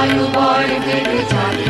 বায়ু বয় বেগে চলে।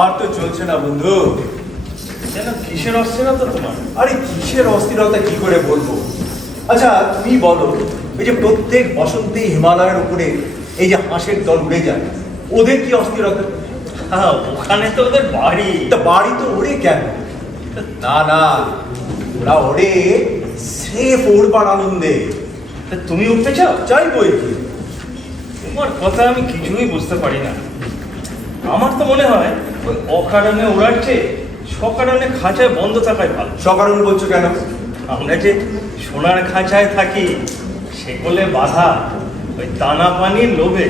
আর তো চলছে না বন্ধু। কিসের অস্থিরতা তোমার? আরে কিসের অস্থিরতা কি করে বলবো? আচ্ছা তুমি বলো, এই যে প্রত্যেক বসন্তে হিমালয়ের উপরে এই যে হাঁসের দল উড়ে যায়, ওদের কি অস্থিরতা? হ্যাঁ, ওখানে তো ওদের বাড়ি। তা বাড়ি তো ওরে কেন? না না, ওরা ওরে স্রেফ ওড়বার আনন্দে। তুমি উঠতে চাও? চাই বই কি? তোমার কথা আমি কিছুই বুঝতে পারি না। আমার তো মনে হয় ওই অকারণে ওড়ার চেয়ে সকারণে খাঁচায় বন্ধ থাকাই ভালো। সকারণ বলছো কেন? আমরা যে সোনার খাঁচায় থাকি সেগুলো বাধা ওই দানা পানির লোভে।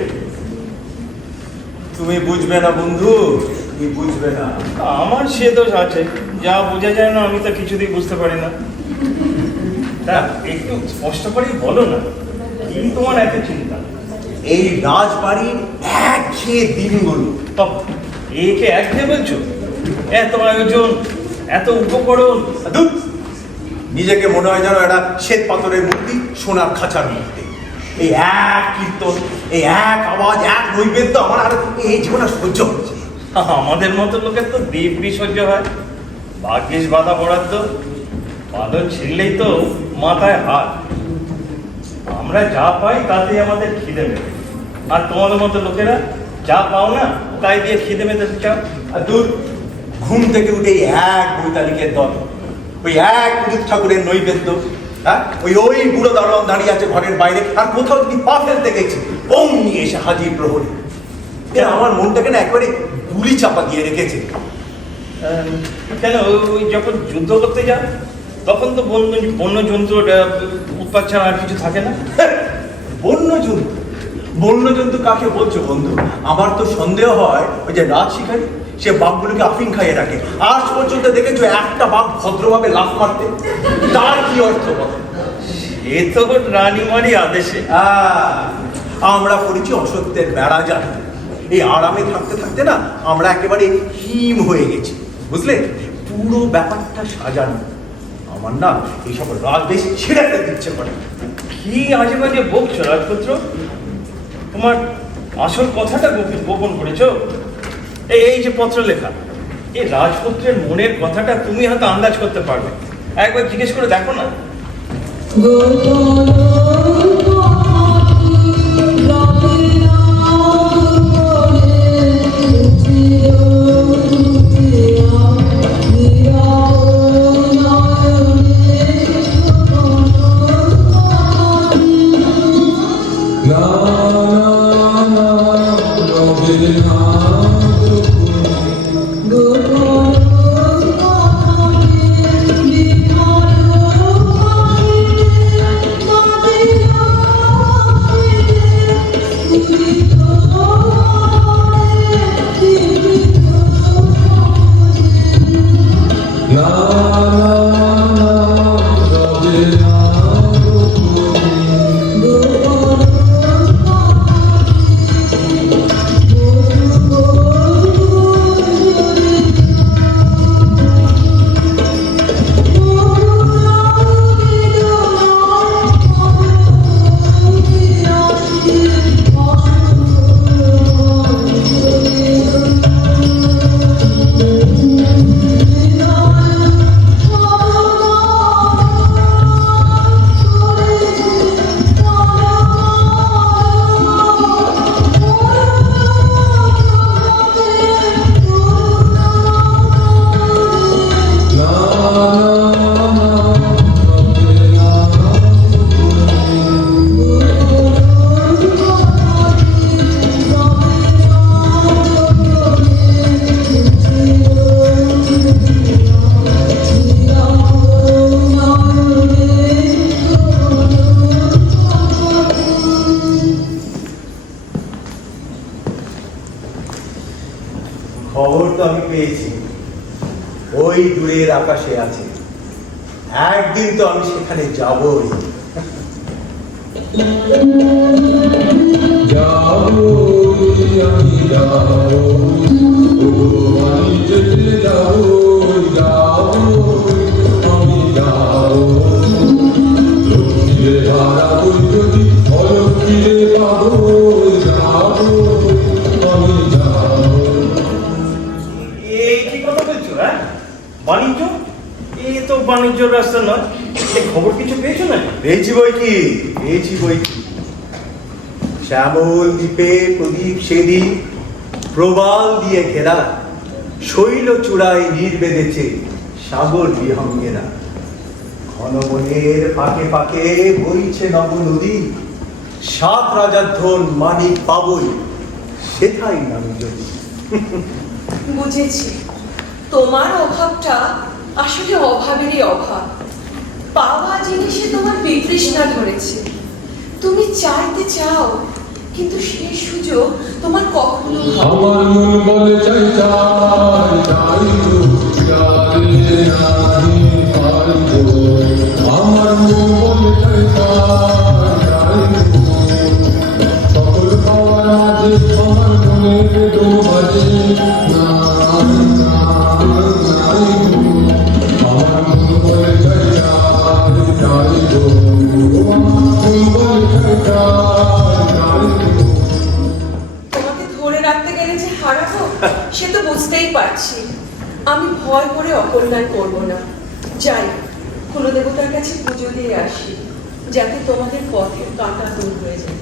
তুমি বুঝবে না বন্ধু, তুমি বুঝবে না। আমার সে দোষ আছে, যা বোঝা যায় না আমি তো কিছুতেই বুঝতে পারি না। তা একটু স্পষ্ট করেই বলো না, কি তোমার এত চিন্তা? এই রাজবাড়ির একঘেয়ে দিনগুলো। একে একঘেয়ে বলছো? এত আয়োজন, এত উপকরণ, নিজেকে মনে হয় যেন একটা শ্বেত পাথরের মূর্তি, সোনার খাঁচার মূর্তি। এই এক কীর্তন, এই এক আওয়াজ, এক নৈবেদ্য আমার আর এই জীবনে সহ্য হচ্ছে। আমাদের মতো লোকের তো দিব্যি সহ্য হয়। ভাগ্যিস বাধা বরাদ্দ, ভালো ছিললেই তো মাথায় হাত। আমরা যা পাই তাতেই আমাদের খিদে মেটে, আর তোমাদের মতো লোকেরা যা পাও না তাই দিয়ে খিদে মেটাতে চাও। আর দূর, ঘুম থেকে উঠে এক বৈতালিকের দল, ওই এক পুরীত ঠাকুরের নৈবেদ্য, হ্যাঁ ওই বুড়ো দারোয়ান দাঁড়িয়ে আছে ঘরের বাইরে, আর কোথাও যদি পা ফেলতে গেছি ওম নিয়ে এসে হাজির প্রহরী। এরা আমার মনটাকে না একবারে গুলি চাপা দিয়ে রেখেছে। কেন, ওই যখন যুদ্ধ করতে যান তখন তো বন্য জন্তুর উৎপাত ছাড়া আর কিছু থাকে না? বন্যজন্তু? বন্যজন্তু কাকে বলছো বন্ধু? আমার তো সন্দেহ হয় ওই যে রাজ শিকারী, সে বাঘগুলোকে আফিং খাইয়ে রাখে। আজ পর্যন্ত দেখেছো একটা বাঘ ভদ্রভাবে লাফ মারতে? তার কি অর্থ বলো? এ তো রানীমারি আদেশে। আমরা করেছি অসত্যের বেড়া জানি। এই আরামে থাকতে থাকতে না আমরা একেবারে হিম হয়ে গেছি, বুঝলে? পুরো ব্যাপারটা সাজানো। আমার না এইসব রাজবেশ ছেড়ে দিচ্ছে পারে। কি আজে বাজে বকছো রাজপুত্র? তোমার আসল কথাটা গোপন করেছো। এই যে পত্র লেখা, এই রাজপুত্রের মনের কথাটা তুমি হয়তো আন্দাজ করতে পারবে। একবার জিজ্ঞেস করে দেখো না। পেয়েছি ওই দূরের আকাশে আছে, একদিন তো আমি সেখানে যাবই। এই কি কথা বলছো? হ্যাঁ, বাণিজ্য? এ তো বাণিজ্যর রাস্তা নয়। এই খবর কিছু পেয়েছো না? পেয়েছি বই কি। শ্যামল দ্বীপে প্রদীপ সেদিন প্রবাল দিয়ে ঘেরা, শৈল চূড়ায় নীর বেঁধেছে সাগর বিহঙ্গেরা। ঘন বনের ফাঁকে ফাঁকে বইছে নব নদী, 7 রাজার ধন মানিক পাবই সেথাই নামি যদি। বুঝেছি, তোমার অভাবটা আসলে অভাবেরই অভাব। পাওয়া জিনিসে তোমার বিতৃষ্ণা ধরেছে। তুমি চাইতে চাও, কিন্তু সেই সুযোগ তোমার কখনো হবে না। আমার মন বলে চাই চাই চাই তো চাই নাহি পাইব। আমার মন বলে চাই চাই চাই তো সকল পাওয়ার মাঝে আমার মনে বেদন বাজে নাই নাই নাই গো। আমার মন বলে চাই চাই চাই তো আমার মন বলে চাই চাই চাই তো। তোমাকে ধরে রাখতে গেলে যে হারাবো সে তো বুঝতেই পারছি। আমি ভয় করে অকল্যাণ করবো না। যাই, কুলদেবতার কাছে পুজো দিয়ে আসি, যাতে তোমাদের পথের কাঁটা দূর হয়ে যায়।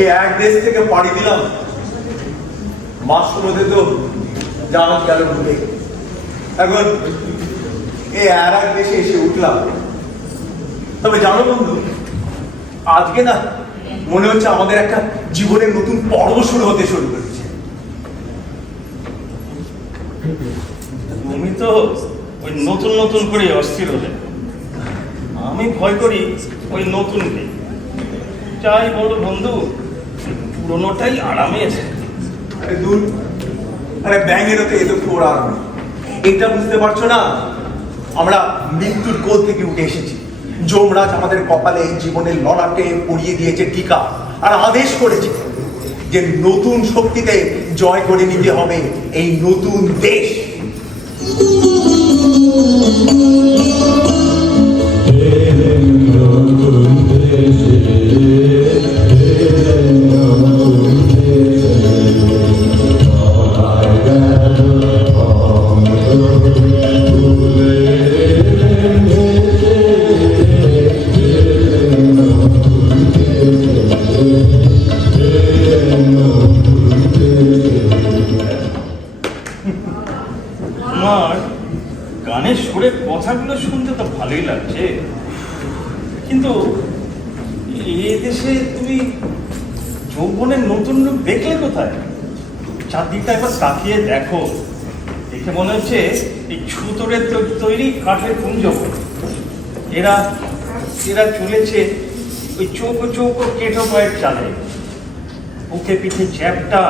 এই এক দেশ থেকে পাড়ি দিলাম, মাস মধ্যে তো জাহাজ গেল ঘুরে। এখন এই আর এক দেশে এসে উঠলাম। তবে জানো বন্ধু, আজকে না মনে হচ্ছে আমাদের একটা জীবনের নতুন পর্ব শুরু হতে শুরু করেছে। তুমি তো ওই নতুন নতুন করে অস্থির হলে, আমি ভয় করি ওই নতুনকে। যাই বলো বন্ধু, পুরোনোটাই আরামের। আরে দূর, আরে ব্যাঙেরও তো এত খোর আরাম। এটা বুঝতে পারছো না, আমরা মৃত্যুর কোল থেকে উঠে এসেছি। যমরাজ আমাদের কপালে জীবনের লড়াটে পরিয়ে দিয়েছে টিকা, আর আদেশ করেছে যে নতুন শক্তিতে জয় করে নিতে হবে এই নতুন দেশ। তোমার গানের সুরের কথাগুলো শুনতে তো ভালোই লাগছে, কিন্তু এ দেশে তুমি যোগ্য যৌবনের নতুন রূপ দেখলে কোথায়? চারদিকটা একবার তাকিয়ে দেখো, দেখে মনে হচ্ছে এই ছুতোরের তৈরি কাঠের কুঞ্জবন। এরা এরা চলেছে ওই চৌকো চৌকো কেটো পায়ের চালে, বুকে পিঠে চ্যাপটা,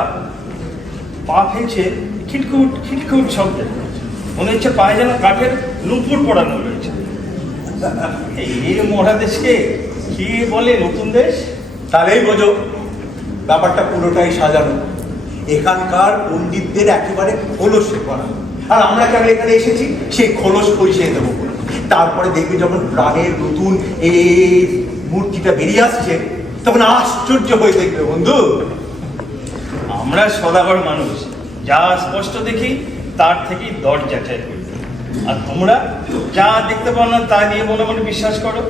পা ফেলছে খিটখুট খিটখুট শব্দে, মনে হচ্ছে পায়ে যেন কাঠের নুপুর পড়ানো রয়েছে। এই মরা দেশকে কি বলে নতুন দেশ? তাহলেই বোঝো ব্যাপারটা পুরোটাই সাজানো, এখানকার পণ্ডিতদের একেবারে খোলসে করা। আর আমরা কেন এখানে এসেছি সেই খোলস পরিষেবা দেবো বলে। তারপরে দেখবে যখন প্রাণের নতুন এই মূর্তিটা বেরিয়ে আসছে তখন আশ্চর্য হয়ে দেখবে বন্ধু। আমরা সদাগর মানুষ, যা স্পষ্ট দেখি তার থেকেই দর যাচাই করি, আর তোমরা যা দেখতে পাও না তা নিয়ে মনে মনে বিশ্বাস করো।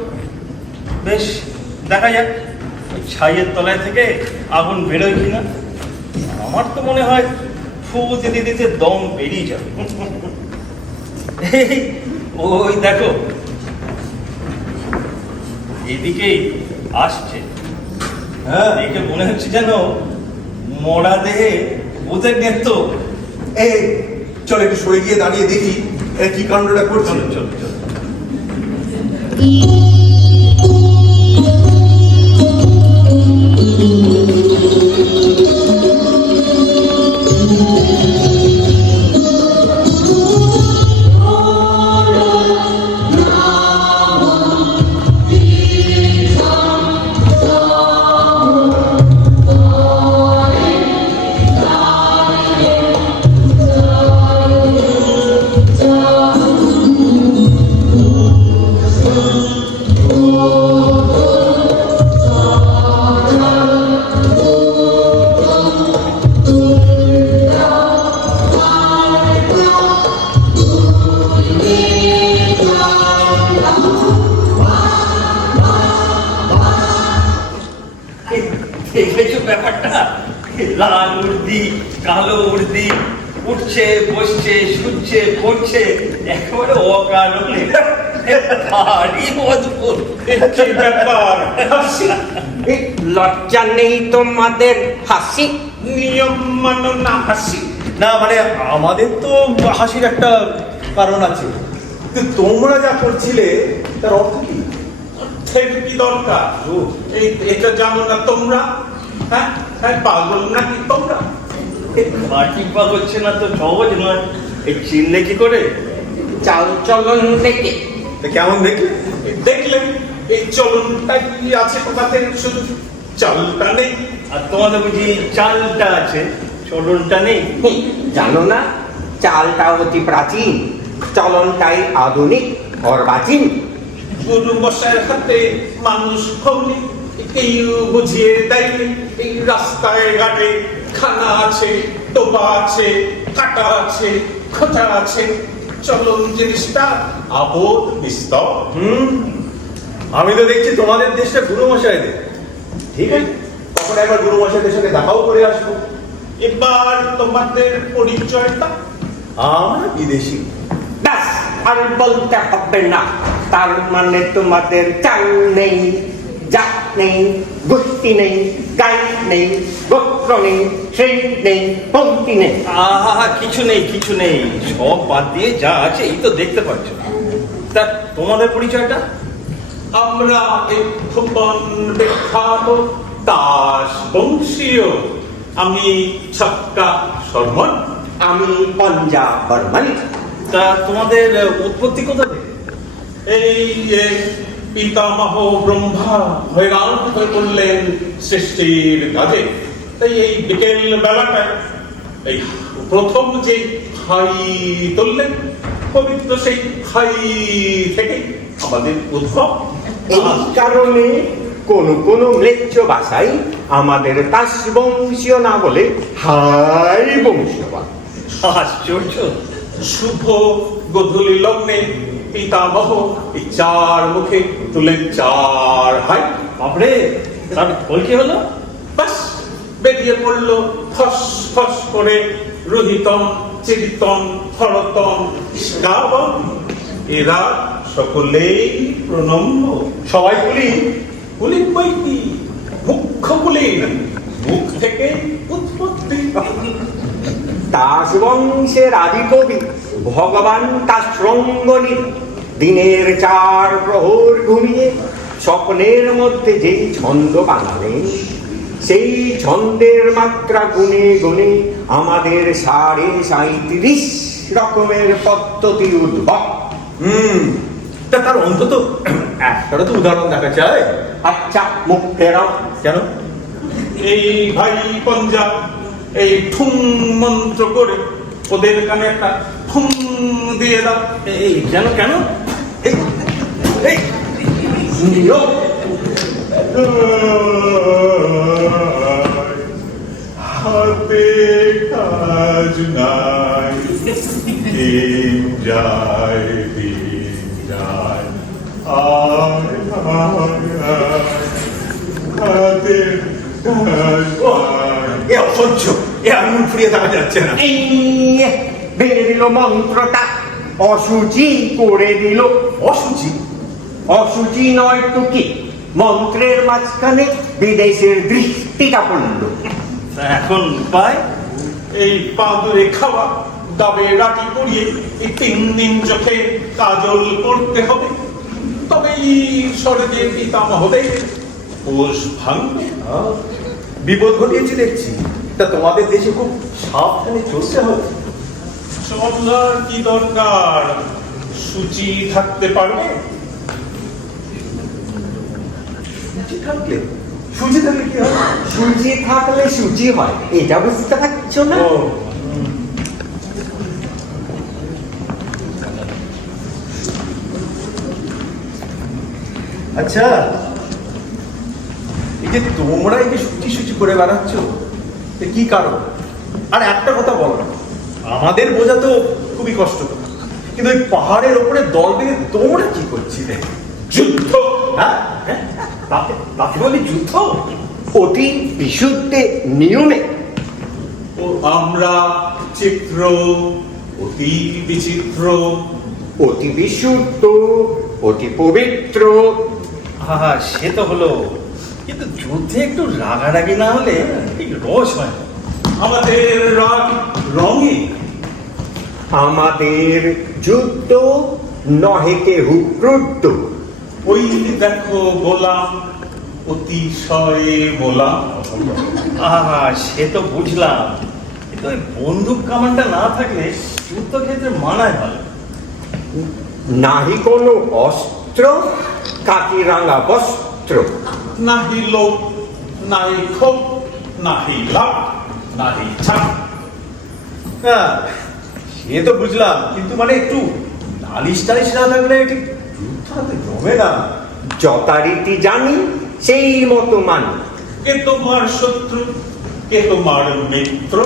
বেশ, দেখা যাক ওই ছাইয়ের তলায় থেকে আগুন বেরোয় কিনা। আমার তো মনে হয় ফু দিতে দিতে দম বেরিয়ে যাবে। এই, ওই দেখো এদিকেই আসছে। হ্যাঁ, দেখে মনে হচ্ছে যেন মরা দেহে ভূতের নেত্য। এই চলো একটু সরে গিয়ে দাঁড়িয়ে দেখি এরা কি কাণ্ডটা করছে। চলো চলো চলো। দেখেছো ব্যাপারটা? লাল উর্দি, কালো উর্দি, উঠছে বসছে শুচ্ছে পড়ছে, একেবারে অকারণে। ভারী অদ্ভুত। কি ব্যাপার? হাসি? লজ্জা নেই তোমাদের? হাসি নিয়ম মানো না হাসি? না মানে আমাদের তো হাসির একটা কারণ আছে, কিন্তু তোমরা যা করছিলে তার অর্থ কি? অর্থের কি দরকার? এটা জানো না তোমরা? হ্যাঁ হ্যাঁ, পাগল নাকি তোমরা? মাটি পা হচ্ছে না তো সহজ নয়, এই চিনলে কি করে? চাল চলন দেখে তা কেমন দেখলে? দেখলেন এই চলনটাই আছে কোথাতে, শুধু চালটা নেই। আর তোমাদের বুঝি চালটা আছে, চলনটা নেই? জানো না, চালটা অতি প্রাচীন, চলনটাই আধুনিক অর্বাচীন। গুরু মশাইয়ের হাতে মানুষ হলে কেউ বুঝিয়ে দেয়নি এই রাস্তায় ঘাটে খানা আছে, টোপা আছে, কাটা আছে, খোঁচা আছে। চলন জিনিসটা আবোধ বিস্তর। আমি তো দেখছি তোমাদের দেশটা গুরু মশাইদের। ঠিক আছে, তখন একবার গুরু মশাইদের সঙ্গে দেখাও করে আসবো। এবার তোমাদের পরিচয়টা? আমরা বিদেশি। ব্যাস, আর বলতে হবে না। তার মানে তোমাদের চাল নেই, জাত নেই, গোষ্ঠী নেই, গাই নেই, গোত্র নেই, শ্রেণী নেই, পঙ্ক্তি নেই। আহা, কিছু নেই কিছু নেই, সব বাদ দিয়ে যা আছে এই তো দেখতে পাচ্ছ। তা তোমাদের পরিচয়টা? আমরা এই ভুবন বিখ্যাত দাস বংশীয়। আমি ছক্কা শর্মন। আমি পঞ্জা বর্মন। তা তোমাদের উৎপত্তি কোথা থেকে? এই পিতামহ ব্রহ্মা হয়রান হয়ে পড়লেন সৃষ্টির কাজে, তাই এই বিকেল বেলাটায় এই প্রথম যে খাই তুললেন, পবিত্র সেই খাই থেকে আমাদের উদ্ভব। এই কারণে কোন কোন ম্লেচ্ছ ভাষায় আমাদের তাস বংশীয় না বলে হাই বংশীয় বলে। আশ্চর্য। শুভ গধূলি লগ্নে পিতামহ এই চার মুখে তুলেন চার হাই। বাপরে, তার ফল কি হলো? বাস বেরিয়ে পড়লো ফস ফস করে রোহিতন, চিরিতন, হরতন, গাবন। এরা সকলেই প্রণম্য। সবাই বলি কুলিন বইটি মুখ্য কুলিন। মুখ থেকে উৎপত্তি। দাস বংশের আদি কবি ভগবান তার শ্রঙ্গলি দিনের 4 প্রহর ঘুমিয়ে স্বপ্নের মধ্যে যেই ছন্দ বানালেন, সেই ছন্দের মাত্রা গুনে গুনে আমাদের 37.5 রকমের পদ্ধতি উদ্ভব। তা তার অন্তত একটা তো উদাহরণ দেখা যায়। আচ্ছা, মুখ ফেরাও। কেন? এই ভাই পঞ্জাব এই ঠুং মন্ত্র করে ওদের কানে একটা ঠুং দিয়ে দাও। এই কেন কেন? এই এই নিও। হাতে কাজ নাই, দিন যায় দিন যায়, আয় আয় আয়, হাতে কাজ নাই। এ অসহ্য, এ আঙুল ফুরিয়ে দেখা যাচ্ছে না। এই ভেঙে দিল মন্ত্রটা, অসুচি করে দিল। অসুচি? অসুচি নয় তো কি, মন্ত্রের মাঝখানে বিদেশের দৃষ্টিটা পড়ল। তা এখন উপায়? এই পাদুরে খাওয়া দাবে রাটি পরিয়ে এই 3 দিন চোখে কাজল করতে হবে, তবেই স্বর্গের পিতামহদের পোষ ভাঙবে। বিপদ ঘটিয়েছি দেখছি। তা তোমাদের দেশে খুব সাবধানে চলতে হবে। চলার কি দরকার, সূচি থাকতে পারবে। সুচি থাকলে? সুচি থাকলে কি হয়? সূচি থাকলে সূচি হয়, এটা বুঝতে পারছো না? ও, আচ্ছা, এই যে তোমরা এই যে সুচি সুচি করে বেড়াচ্ছ, এ কি কারণ? আর একটা কথা বলো, আমাদের বোঝা তো খুবই কষ্ট, কিন্তু ওই পাহাড়ের ওপরে দল বেঁধে তোমরা কি করছিলে? যুদ্ধ। হ্যাঁ হ্যাঁ, তাকে বলি যুদ্ধ? অতি বিশুদ্ধ নিয়মে। ও আমরা চিত্র, অতি বিচিত্র। অতি বিশুদ্ধ, অতি পবিত্র। হ্যাঁ, সে তো হলো, কিন্তু যুদ্ধে একটু রাগারাগি না হলে ঠিক রস হয় না। আমাদের রাগ রঙে। আমাদের যুদ্ধ নহে কেহু ক্রুদ্ধ। ওই দেখো গোলাম, অতিশয়ে গোলাম। আহা, সে তো বুঝলাম, কিন্তু ওই বন্দুক কামানটা না থাকলে যুদ্ধক্ষেত্রে মানায় ভালো। নাহি কোনো অস্ত্র, কাকি রাঙা বস্ত্র। নাহি লোক, নাহি ক্ষোভ, নাহি লাভ, নাহি ছাপ। হ্যাঁ, সে তো বুঝলাম, কিন্তু মানে একটু নালিশ টালিশ না থাকলে ঠিক যুদ্ধ হাতে জমে না। যথারীতি জানি সেই মতো মানি। কে তোমার শত্রু, কে তোমার মিত্র,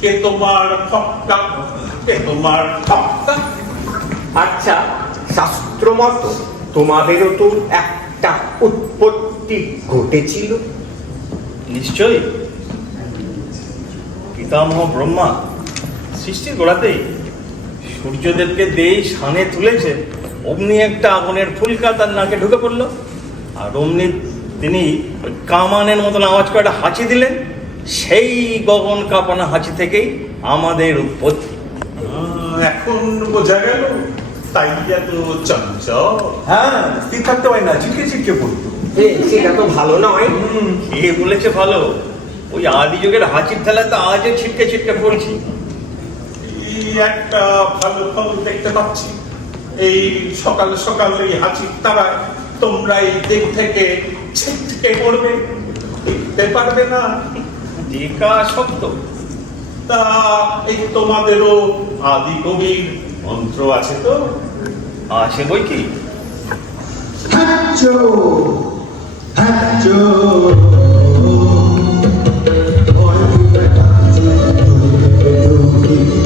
কে তোমার ফক্কা, কে তোমার ফক্কা। আচ্ছা, শাস্ত্র মতো তোমাদেরও তো একটা উৎপত্তি ঘটেছিল। নিশ্চয়ই, পিতামহ ব্রহ্মা সৃষ্টির গোড়াতেই সূর্যদেবকে দেই সানে তুলেছে, অমনি একটা আগুনের ফুলকা তার নাকে ঢুকে পড়লো, আর অমনি তিনি ওই কামানের মতন আওয়াজ করে একটা হাঁচি দিলেন। সেই গগন কাঁপানো হাঁচি থেকেই আমাদের উৎপত্তি। এখন বোঝা গেল, তাই এত চঞ্চল। হ্যাঁ, স্থির থাকতে পারি না, ছিটকে ছিটকে পড়তো। সেটা তো ভালো নয়। কে বলেছে ভালো? ওই আদি যুগের হাঁচির ঠেলায় তো আজও ছিটকে ছিটকে পড়ছি। এই একটা ভালো ফল দেখতে পাচ্ছি, এই সকাল সকাল এই হাঁচির তারায় তোমরা এই দিক থেকে ছিটকে পড়বে, দেখতে পারবে না। টিকা শব্দ তা এই তোমাদেরও আদি কবির মন্ত্র আছে তো? আছে বই কি? হ্যাচো হ্যাচো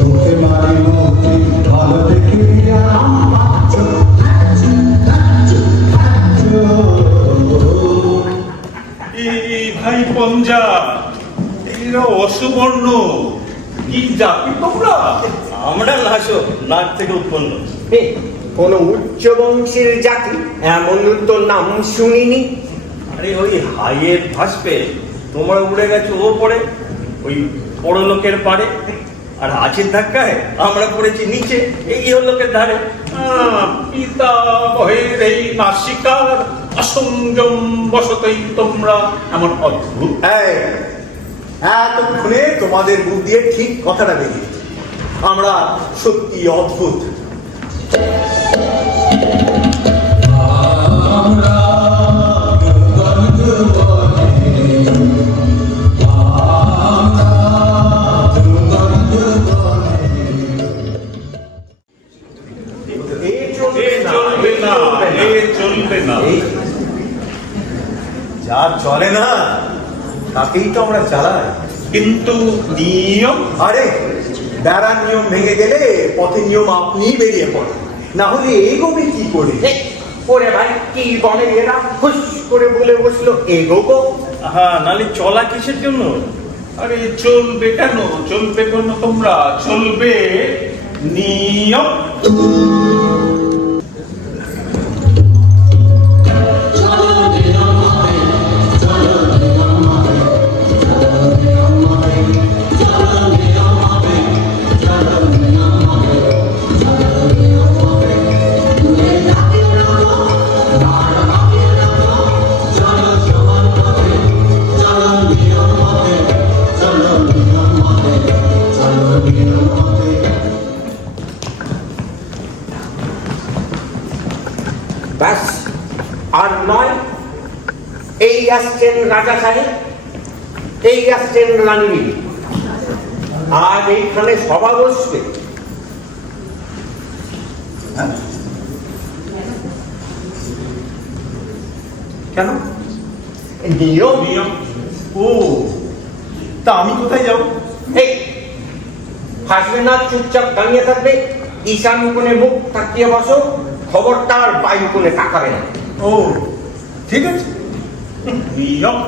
মুখে মারি মুখে ভালো দেখে আরাম পাচ্ছ। হ্যাচো হ্যাচো হ্যাচো এই ভাই পঞ্জা, এরা অসুবর্ণ, কি জাতি তোমরা? আমরা নাশক, নাক থেকে উৎপন্ন। কোন উচ্চ বংশের জাতি এমন তো নাম শুনিনি। আরে ওই হাইয়ের ভাসবে তোমরা উড়ে গেছো ও পড়ে ওই বড় লোকের পারে, আর হাঁচির ধাক্কায় আমরা পড়েছি নিচে এই লোকের ধারে। পিতা বহের এই নাসিকার অসংযম বশতই তোমরা এমন অদ্ভুত। এই, এতক্ষণে তোমাদের মুখ দিয়ে ঠিক কথাটা বেরিয়েছে, আমরা সত্যি অদ্ভুত। আমরা চলবে না। এই যা চলে না তাকেই তো আমরা চালাই। কিন্তু নিয়ম, আরে বেড়ার নিয়ম ভেঙে গেলে পথের নিয়ম আপনিই বেরিয়ে পড়ে, না হলে এগোবে কি করে? ওরে ভাই কি বলে এরা, হুস করে বলে বসলো এগোগো। হ্যাঁ, নালে চলা কিসের জন্য? আরে চলবে কেন, চলবে কেন তোমরা, চলবে নিয়ম। ব্যাস আর নয়, এই আসছেন রাজা সাহেব, এই আসছেন রানী বিবি, আজ এইখানে সভা বসবে। কেন? নিয়ম। নিয়ম ও, তা আমি কোথায় যাব? এই হাসবে না, চুপচাপ দাঁড়িয়ে থাকবে, ঈশান কোণে মুখ তাকিয়ে বসো, খবরদার বায়ু কোণে তাকাবে না। ও ঠিক আছে। নিয়ম।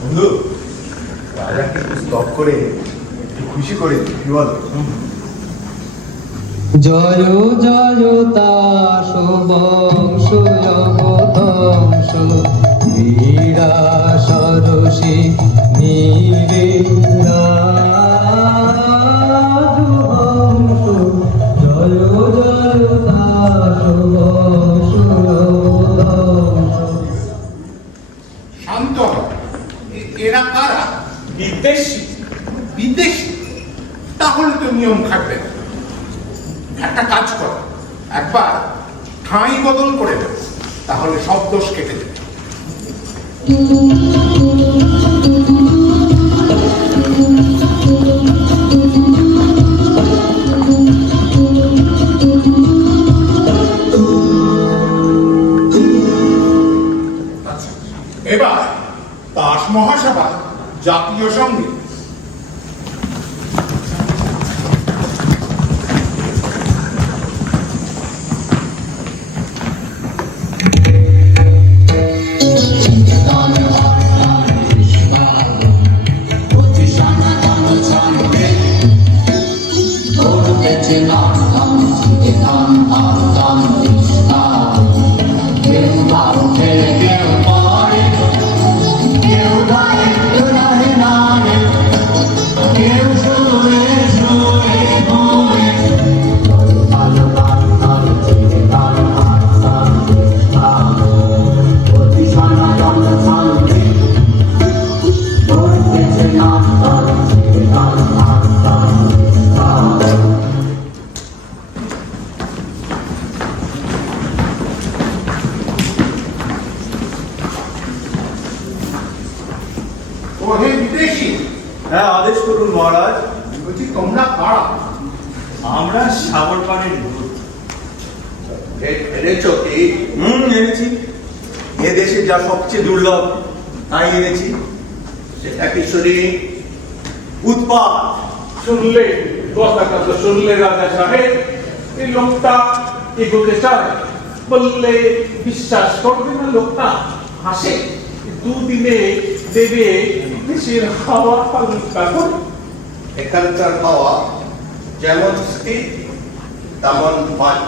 বন্ধু, রাজাকে একটু স্তব করে একটু খুশি করে কি বল? জয় জয় তাস বংশ অবদংশ বীরা সরসী নীরে রাজবংশ। জয় জয় তাস বংশ অবদংশ। শান্ত হও। এরা কারা? বিদেশি। বিদেশি? তাহলে তো নিয়ম খাটবে না। একটা কাজ করো, একবার ঠাঁই বদল করে দেবো, তাহলে সব দোষ কেটে যাবে। আচ্ছা, এবার তাস মহাসভা জাতীয় সঙ্গীত। ও হে বিদেশি, হ্যাঁ, আদেশ করুন মহারাজ। বলছি তোমরা কারা? আমরা সাগর পাড়ের ভূত। এনেছো কি? এনেছি। এ দেশে যা সবচেয়ে দুর্লভ তাই এনেছি সেটা কি শুনি উৎপাত। শুনলে কথাটা তো শুনলে রাজা সাহেব, এই লোকটা এগোতে চায় বললে বিশ্বাস করবে না। লোকটা হাসে, দুদিনে দেবে দেশের হাওয়া হালকা করে। এখানকার হাওয়া যেমন স্থির তেমন পান।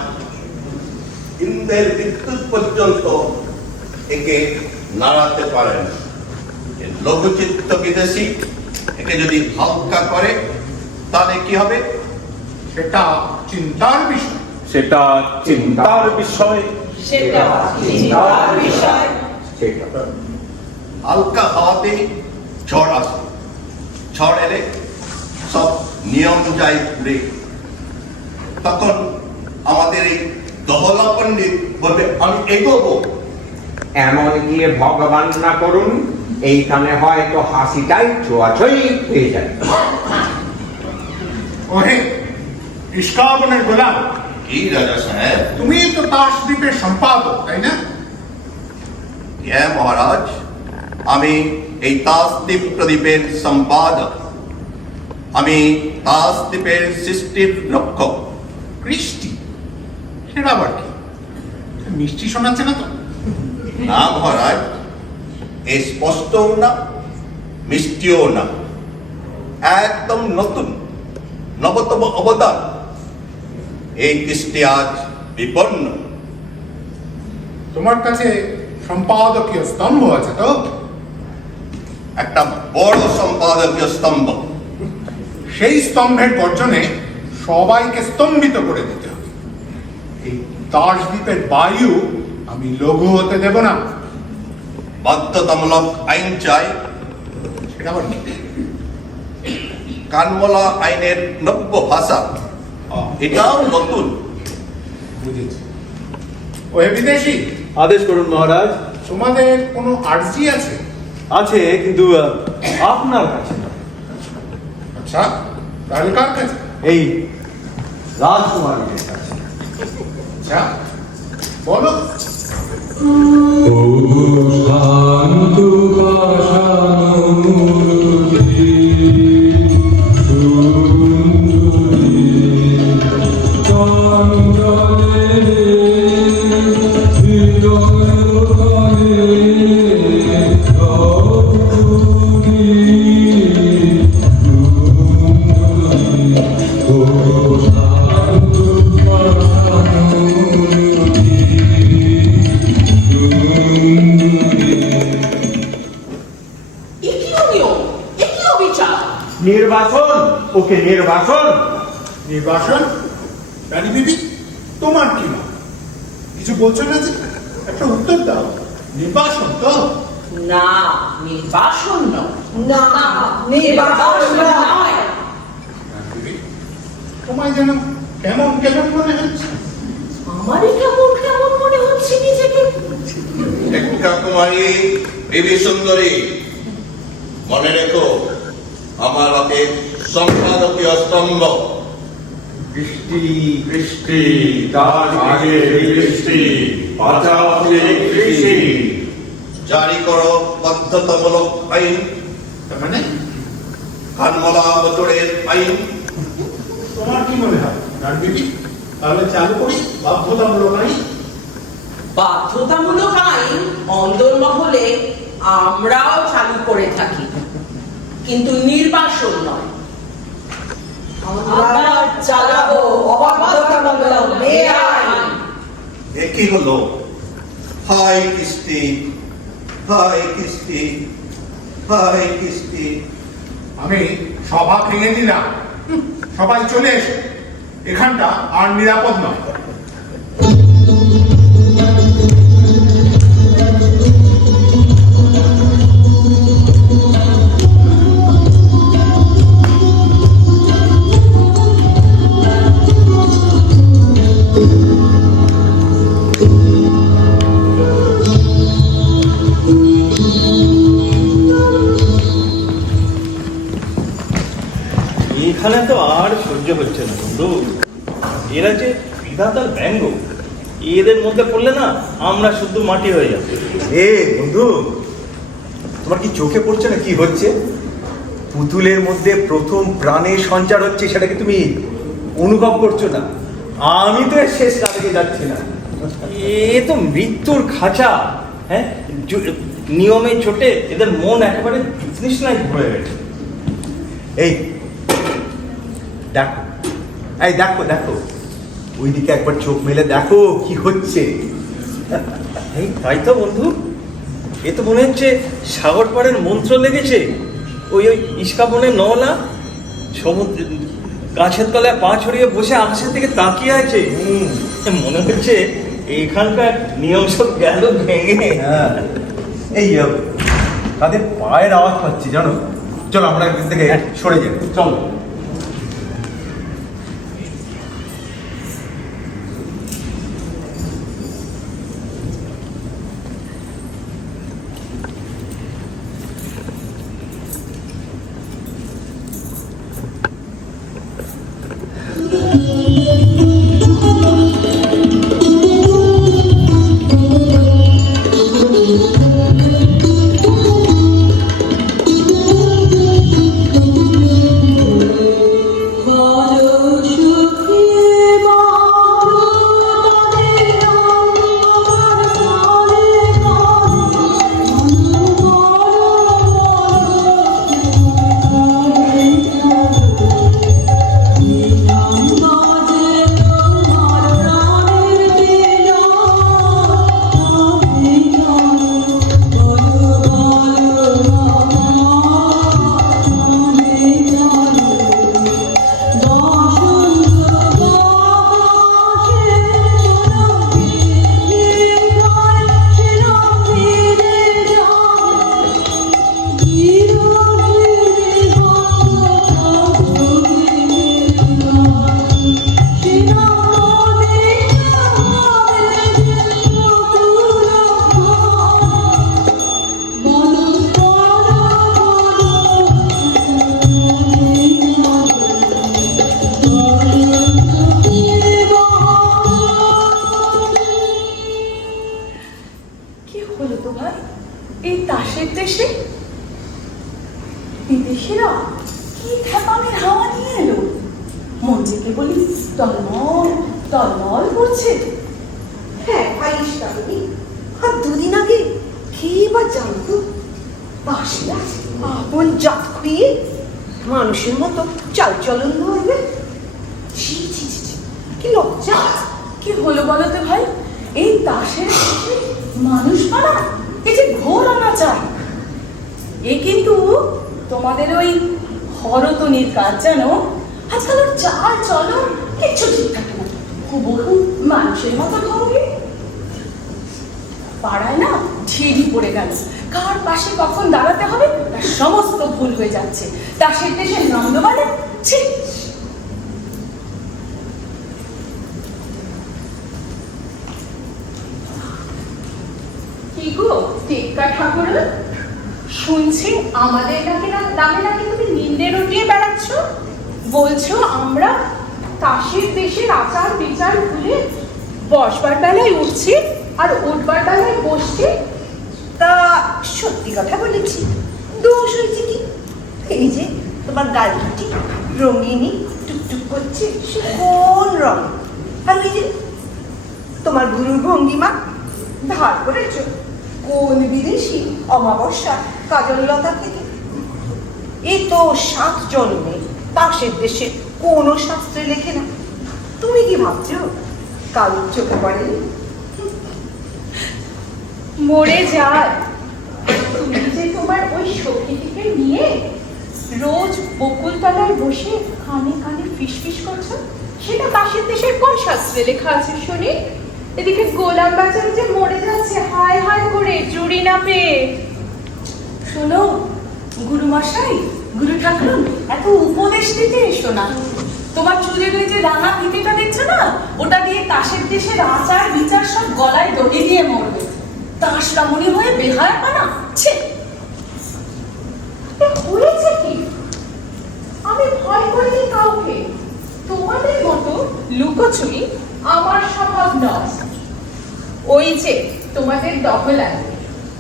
ইন্দ্রের বিদ্যুৎ পর্যন্ত একে নাড়াতে পারে না। এ লঘুচিত্ত বিদেশি একে যদি হালকা করে তাহলে কি হবে? সেটা চিন্তার বিষয়। সেটা চিন্তার বিষয়। সেটা চিন্তার বিষয়। সেটা হালকা হাওয়াতেই ঝড় আসে। ঝড় এলে সব নিয়ম যায় ঘুরে। তখন আমাদের এই দহলা পণ্ডিত বলবে আমি এগোবো। এমন গিয়ে ভগবান না করুন, এইখানে হয়তো হাসিটাই ছোঁয়াছই হয়ে যায়। ওহে ইস্কাবনের গোলাম, কি রাজা সাহেব? তুমি তো তাসদ্বীপের সম্পাদক, তাই না? হ্যাঁ মহারাজ, আমি এই তাসদ্বীপ প্রদীপের সম্পাদক। আমি তাসদ্বীপের সৃষ্টির রক্ষক। কৃষ্টি, সেটা আবার কি? মিষ্টি শোনাচ্ছে না তো? না মহারাজ, এ স্পষ্টও না মিষ্টিও না, একদম নতুন নবতম অবদান। এই কৃষ্টি আজ বিপন্ন। তোমার কাছে সম্পাদকীয় স্তম্ভ আছে তো? একটা বড় সম্পাদকীয় স্তম্ভ। সেই স্তম্ভের গর্জনে সবাইকে স্তম্ভিত করে দিতে হবে। এই তাসদ্বীপের বায়ু আমি লঘু হতে দেব না। বাধ্যতামূলক আইন চাই। সেটা আবার কি? কানমলা আইনের নব্য ভাষা, এটাও নতুন। বুঝেছি। ওহে বিদেশি, আদেশ করুন মহারাজ। তোমাদের কোনো আর্জি আছে? আছে, কিন্তু আপনার কাছে না। আচ্ছা, তাহলে কার কাছে? এই রাজকুমারীদের কাছে। আচ্ছা, বলো। ও শান্ত পাষাণমূর্তি, সুন্দরী চঞ্চলে হৃদয়কারে গৌরী সুন্দরী। ও শান্ত পাষাণমূর্তি, নির্বাচন, ওকে নির্বাচন। নির্বাসন? রানী বিবি, তোমার কি না? কিছু বলছো না যে? একটা উত্তর দাও। নির্বাসন তো? না, নির্বাসন নয়। না, নির্বাচন নয়। রানী বিবি, তোমায় যেন কেমন কেমন মনে হচ্ছে। আমারই কেমন কেমন মনে হচ্ছে নিজেকে। একটা কুমারী বিবি সুন্দরী, মনে রেখো আমার হাতে সম্পাদকীয় স্তম্ভ। বৃষ্টি বৃষ্টি তার আগে বৃষ্টি, বাঁচাও এই কৃষি। জারি করো বাধ্যতামূলক আইন, তার মানে কানমলা বছরের আইন। তোমার কি মনে হয় রানী বিবি? তাহলে চালু করি বাধ্যতামূলক আইন। বাধ্যতামূলক আইন অন্দরমহলে আমরাও চালু করে থাকি, কিন্তু নির্বাসন নয়। আমরা চালাবো অবাধ্যতামূলক বেআইন। একই হলো। হাই কৃষ্টি, হাই কৃষ্টি, হাই কৃষ্টি। আমি সভা ভেঙে দিলাম। সবাই চলে এসো, এখানটা আর নিরাপদ নয়। এখানে তো আর সহ্য হচ্ছে না বন্ধু। এরা যে বিধাতার ব্যঙ্গ, এদের মধ্যে পড়লে না আমরা শুদ্ধ মাটি হয়ে যাবে। এ বন্ধু, তোমার কি চোখে পড়ছে না কি হচ্ছে? পুতুলের মধ্যে প্রথম প্রাণের সঞ্চার হচ্ছে, সেটাকে তুমি অনুভব করছো না? আমি তো এর শেষ কাছে যাচ্ছি না। এ তো মৃত্যুর খাঁচা। হ্যাঁ, নিয়মে চোটে এদের মন একেবারে তৃষ্ণায় ভরে গেছে। এই দেখো, এই দেখো দেখো, ওইদিকে একবার চোখ মেলে দেখো কি হচ্ছে। এই তাই তো বন্ধু, এ তো মনে হচ্ছে সাগর পাড়ের মন্ত্র লেগেছে। ওই ইস্কাবনের নওলা সমুদ্র গাছের তলায় পা ছড়িয়ে বসে আকাশের দিকে তাকিয়ে আছে। মনে হচ্ছে এখানকার নিয়ম সব গেল ভেঙে। হ্যাঁ, এই তাদের পায়ের আওয়াজ পাচ্ছি জানো। চলো আমরা এখান থেকে সরে যাই, চলো। বিদেশিরা কি খ্যাপামের হাওয়া নিয়ে এলো, মঞ্জিকে বলি টলমল টলমল করছে। হ্যাঁ আইস কাহিনী, আর দুদিন আগে কি বা জানতো পাশে আপন জাত খুইয়ে মানুষের মতো চালচলন ধরবে। ছি ছি ছি ছি, কি লজ্জা। কি হলো বলো তো ভাই, এই তাসের শেষে মানুষ মারা, এই যে ঘোর অনাচার, এ কিন্তু তোমাদের ওই হরতনির কাজ জানো। আজকাল ওর চাল চলো কিচ্ছু ঠিক থাকে না, হুবহু মানুষের মতো ঢঙ্গে। পাড়ায় না ঢিড়ি পড়ে গেল, কার পাশে কখন দাঁড়াতে হবে তার সমস্ত ভুল হয়ে যাচ্ছে। তাসের দেশে নন্দ বলে ছি। কি গো টেক্কা ঠাকুর, শুনছি আমাদের নামে নাকি তুমি নিন্দে রটিয়ে বেড়াচ্ছ, বলছো আমরা তাসের দেশের আচার বিচার ভুলে বসবার বেলায় উঠছি আর উঠবার বেলায় বসছি। তা সত্যি কথা বলেছি, দোষ হয়েছে কি? এই যে তোমার গাল দুটি রঙিনী টুকটুক করছে, সে কোন রং? আর ওই যে তোমার গুরুর ভঙ্গিমা ধার করেছ কোন বিদেশি অমাবস্যা কাজললতা থেকে? এ তো 7 জন্মে তাসের দেশে কোনো শাস্ত্রে লেখে না। তুমি কি ভাবছো কাল চোখে পড়েনি? মরে যায়। তুমি যে তোমার ওই সখীটিকে নিয়ে রোজ বকুলতলায় বসে কানে কানে ফিসফিস করছো, সেটা তাসের দেশের কোন শাস্ত্রে লেখা আছে শুনি? এদিকে গোলাম বাজার যে মরে যাচ্ছে হায় হায় করে জুড়ি না পেয়ে। শোনো গুরুমশাই, গুরু ঠাকুর এত উপদেশ দিতে এসো না। তোমার চুলের ওই যে রাঙা ফিতেটা দেখছো না, ওটা দিয়ে তাসের দেশের আচার বিচার সব গলায় দড়ি দিয়ে মরবে। তাস রামণী হয়ে বেহায় পানা ছে। হয়েছে কি? আমি ভয় করিনি কাউকে, তোমাদের মতো লুকোচুরি আমার স্বভাব নয়। ওই যে তোমাদের দখলায়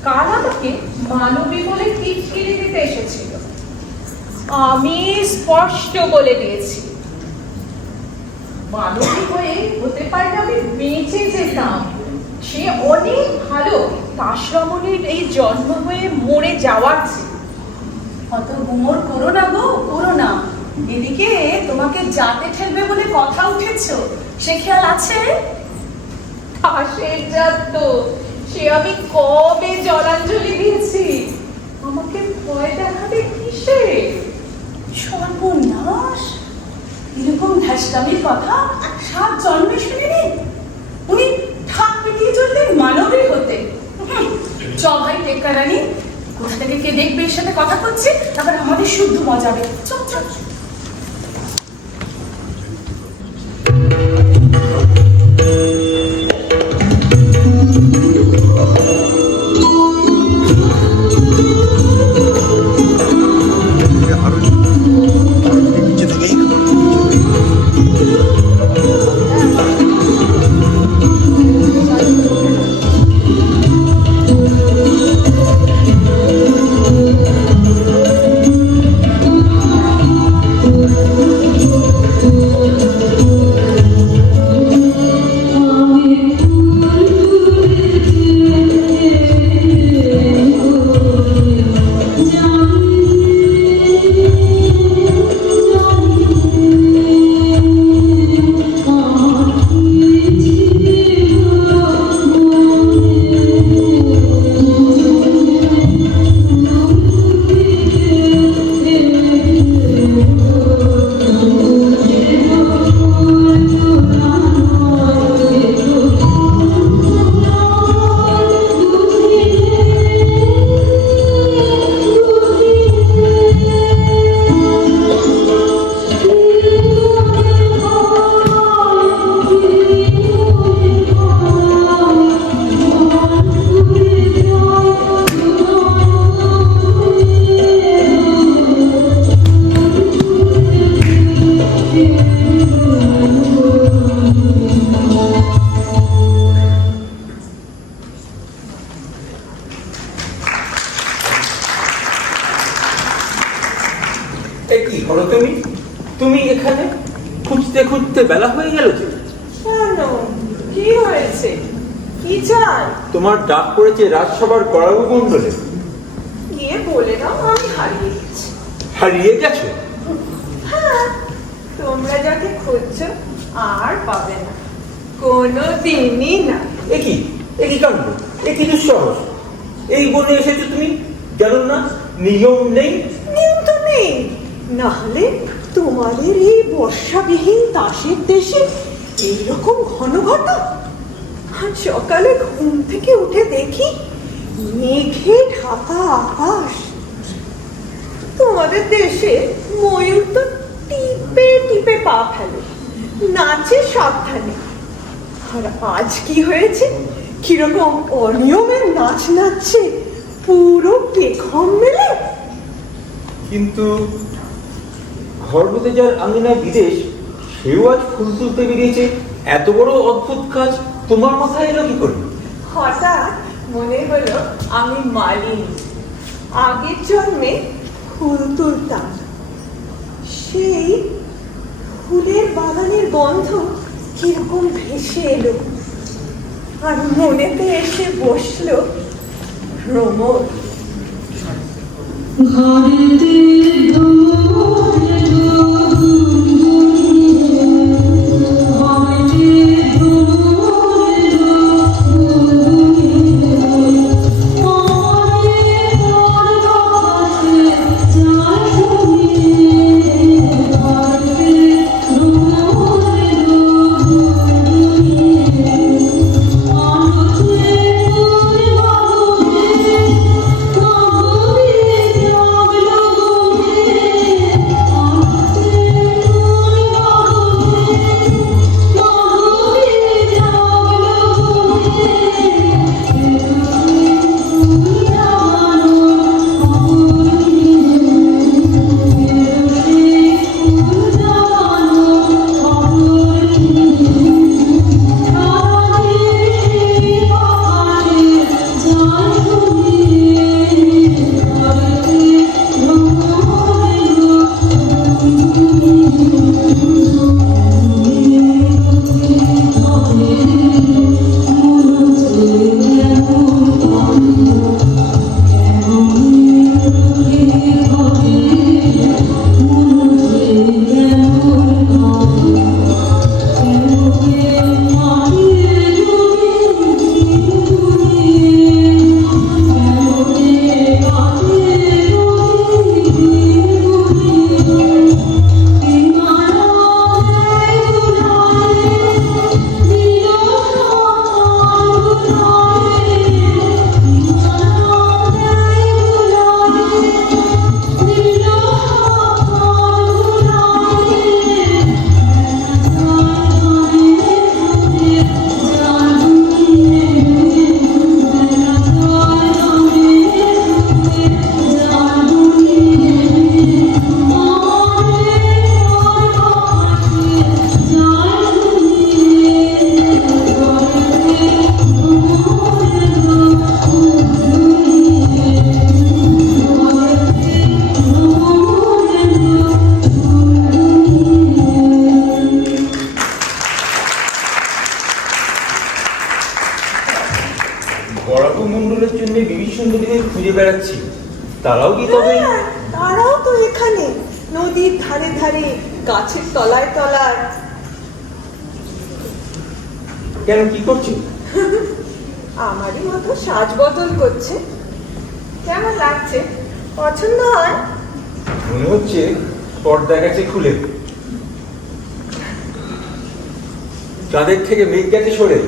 কাল আমাকে মানবী বলে টিটকিরি দিতে এসেছিল। আমি স্পষ্ট বলে দিয়েছি, মানবী হয়ে হতে পারে আমি বেঁচে যেতাম। সে অনেক ভালো, কাশরমণীর এই জন্ম হয়ে মরে যাওয়ার চেয়ে। অত গুমর করো না গো, করো না। এদিকে তোমাকে যাতে ঠেলবে বলে কথা উঠেছ, সে খেয়াল আছে? কাশের জাত তো, সে আমি কবে জলাঞ্জলি দিয়েছি। আমাকে ভয় দেখাবে কিসে? সর্বনাশ, এরকম ধ্যাসকামির কথা 7 জন্মে শুনিনি। উনি ঠাক পিটিয়ে চলতেন মানবী হতে। চ ভাই টেক্কারানি, কোথা থেকে কে দেখবে এর সাথে কথা করছে, তারপর আমাদের শুদ্ধ মজাবে। চল চল। কি করো তুমি? তুমি এখানে খুঁজতে খুঁজতে বেলা হয়ে গেল যে। কেন, কি হয়েছে, কি চাই? তোমার ডাক পড়েছে রাজসভার গড়াবু মণ্ডলে। গিয়ে বলে দাও আমি হারিয়ে গেছি। হারিয়ে গেছো? হ্যাঁ, তোমরা যাকে খুঁজছো আর পাবে না, কোনো দিনই না। একই একই কাণ্ড, একই দুঃসাহস। এই বনে এসেছো তুমি, জানো না নিয়ম নেই? নিয়ম তো নেই, নাহলে তোমাদের এই বর্ষাবিহীন তাসের দেশে এইরকম ঘন ঘটা। আজ সকালে ঘুম থেকে উঠে দেখি মেঘে ঢাকা আকাশ। তোমাদের দেশে ময়ূর তো টিপে টিপে পা ফেলে, নাচে সাবধানে। আর আজ কি হয়েছে, কিরকম অনিয়মের নাচ নাচছে, পুরো পেখম মেলে। কিন্তু ঘরবতে যার আঙিনা বিদেশ, সেও আজ ফুল তুলতে বেরিয়েছে। এত বড় অদ্ভুত কাজ তোমার মাথায় এলো কি করে? হঠাৎ মনে হলো আমি মালিনী, আগের জন্মে ফুল তুলতাম। সেই ফুলের বাগানের গন্ধ কিরকম ভেসে এলো, আর মনেতে এসে বসলো ভ্রমর। বেড়াচ্ছি, তারাও কি তবে? হ্যাঁ, তারাও তো এখানে নদীর ধারে ধারে, গাছের তলায় তলায়। কেন, কি করছো? আমারই মতো সাজ বদল করছে। কেমন লাগছে? পছন্দ হয়? মনে হচ্ছে পর্দা গেছে খুলে, চাঁদের থেকে মেঘ গেছে সরে,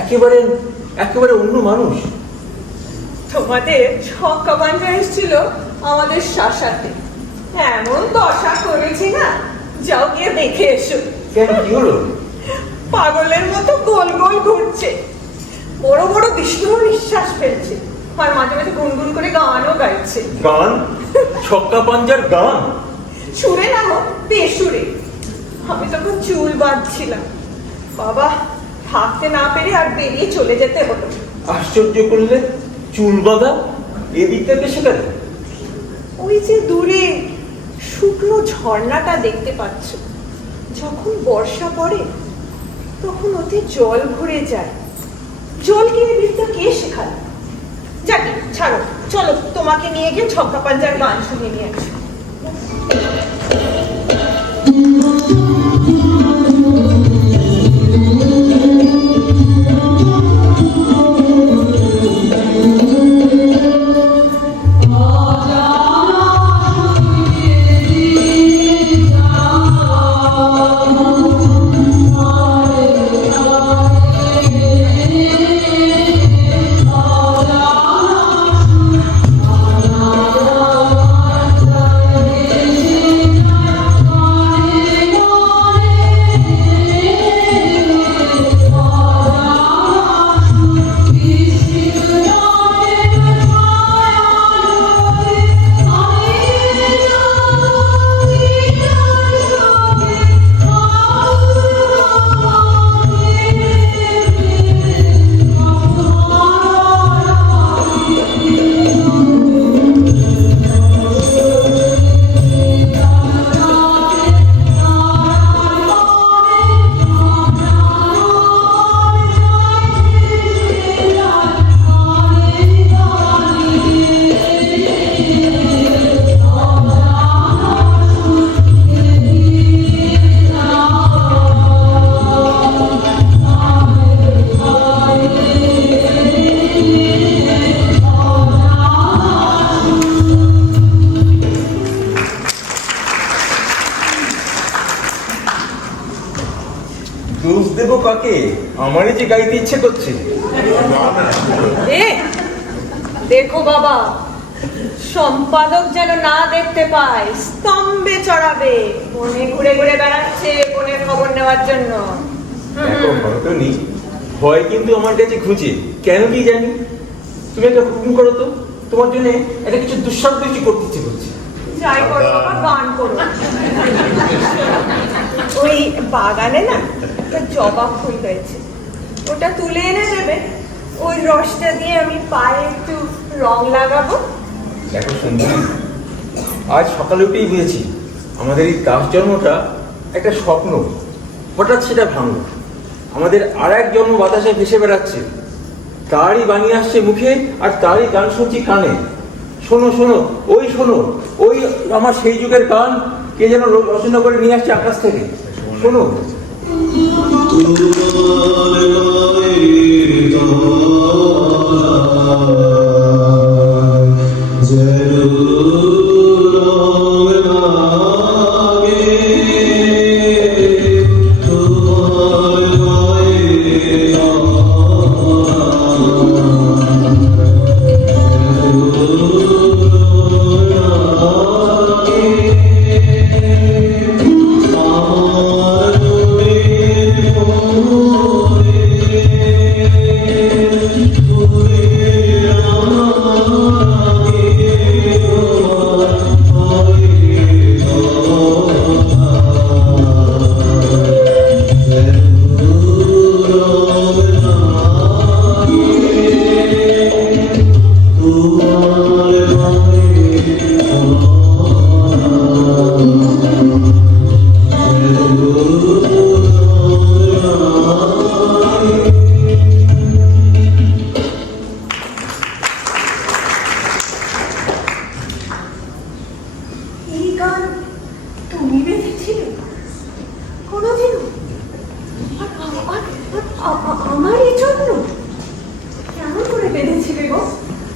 একেবারে একেবারে অন্য মানুষ। তোমাদের ছক্কা বাঞ্জা এসেছিল আমাদের শাসাতে, এমন দশা করেছি না, যাও গিয়ে দেখে এসো। কেন, কি হলো? পাগলের মতো গোল গোল ঘুরছে, বড় বড় বিষ্ণু নিঃশ্বাস ফেলছে, আর মাঝে মাঝে গুনগুন করে গানও গাইছে। গান? ছক্কা পাঞ্জার গান? সুরে না হোক, বেসুরে। আমি তখন চুল বাঁধছিলাম, বাবা থাকতে না পেরে আর বেরিয়ে চলে যেতে হলো। আশ্চর্য করলে, চুল বাঁধা এ বিদ্যাকে শেখালে? ওই যে দূরে শুকনো ঝর্ণাটা দেখতে পাচ্ছ, যখন বর্ষা পড়ে তখন ওতে জল ভরে যায়। জল কিনে বিদ্যা কে শেখাল? যাকে ছাড়ো, চলো তোমাকে নিয়ে গিয়ে ছক্কা পাঞ্জার গান শুনিয়ে নিয়ে আসো। দোষ দেবো কাকে? আমারই যে গাইতে ইচ্ছে করছে। দেখো বাবা, সম্পাদক যেন না দেখতে পায়, স্তম্ভে চড়াবে, মনে ঘুরে ঘুরে বেড়াচ্ছে কোনের খবর নেওয়ার জন্য। দেখো ভরতনি, ভয় কিন্তু আমার কাছে খুঁজে, কেন কি জানি। তুমি একটা হুকুম করো তো, তোমার জন্য একটা কিছু দুঃসাধ্য কিছু করতে ইচ্ছে করছে। যাই করো বাবা, গান করো। ওই বাগানে না একটা জবা ফুল হয়েছে, ওটা তুলে এনে দেবে, ওই রসটা দিয়ে আমি পায়ে একটু রং লাগাবো। দেখো সুন্দরী, আজ সকালে উঠেই বুঝেছি আমাদের এই দাস জন্মটা একটা স্বপ্ন, হঠাৎ সেটা ভাঙল। আমাদের আর এক জন্ম বাতাসে ভেসে বেড়াচ্ছে, তারই বাণী আসছে মুখে আর তারই গান শুনছি কানে। শোনো শোনো, ওই শোনো, ওই আমার সেই যুগের গান কে যেন রচনা করে নিয়ে আসছে আকাশ থেকে। শোনো।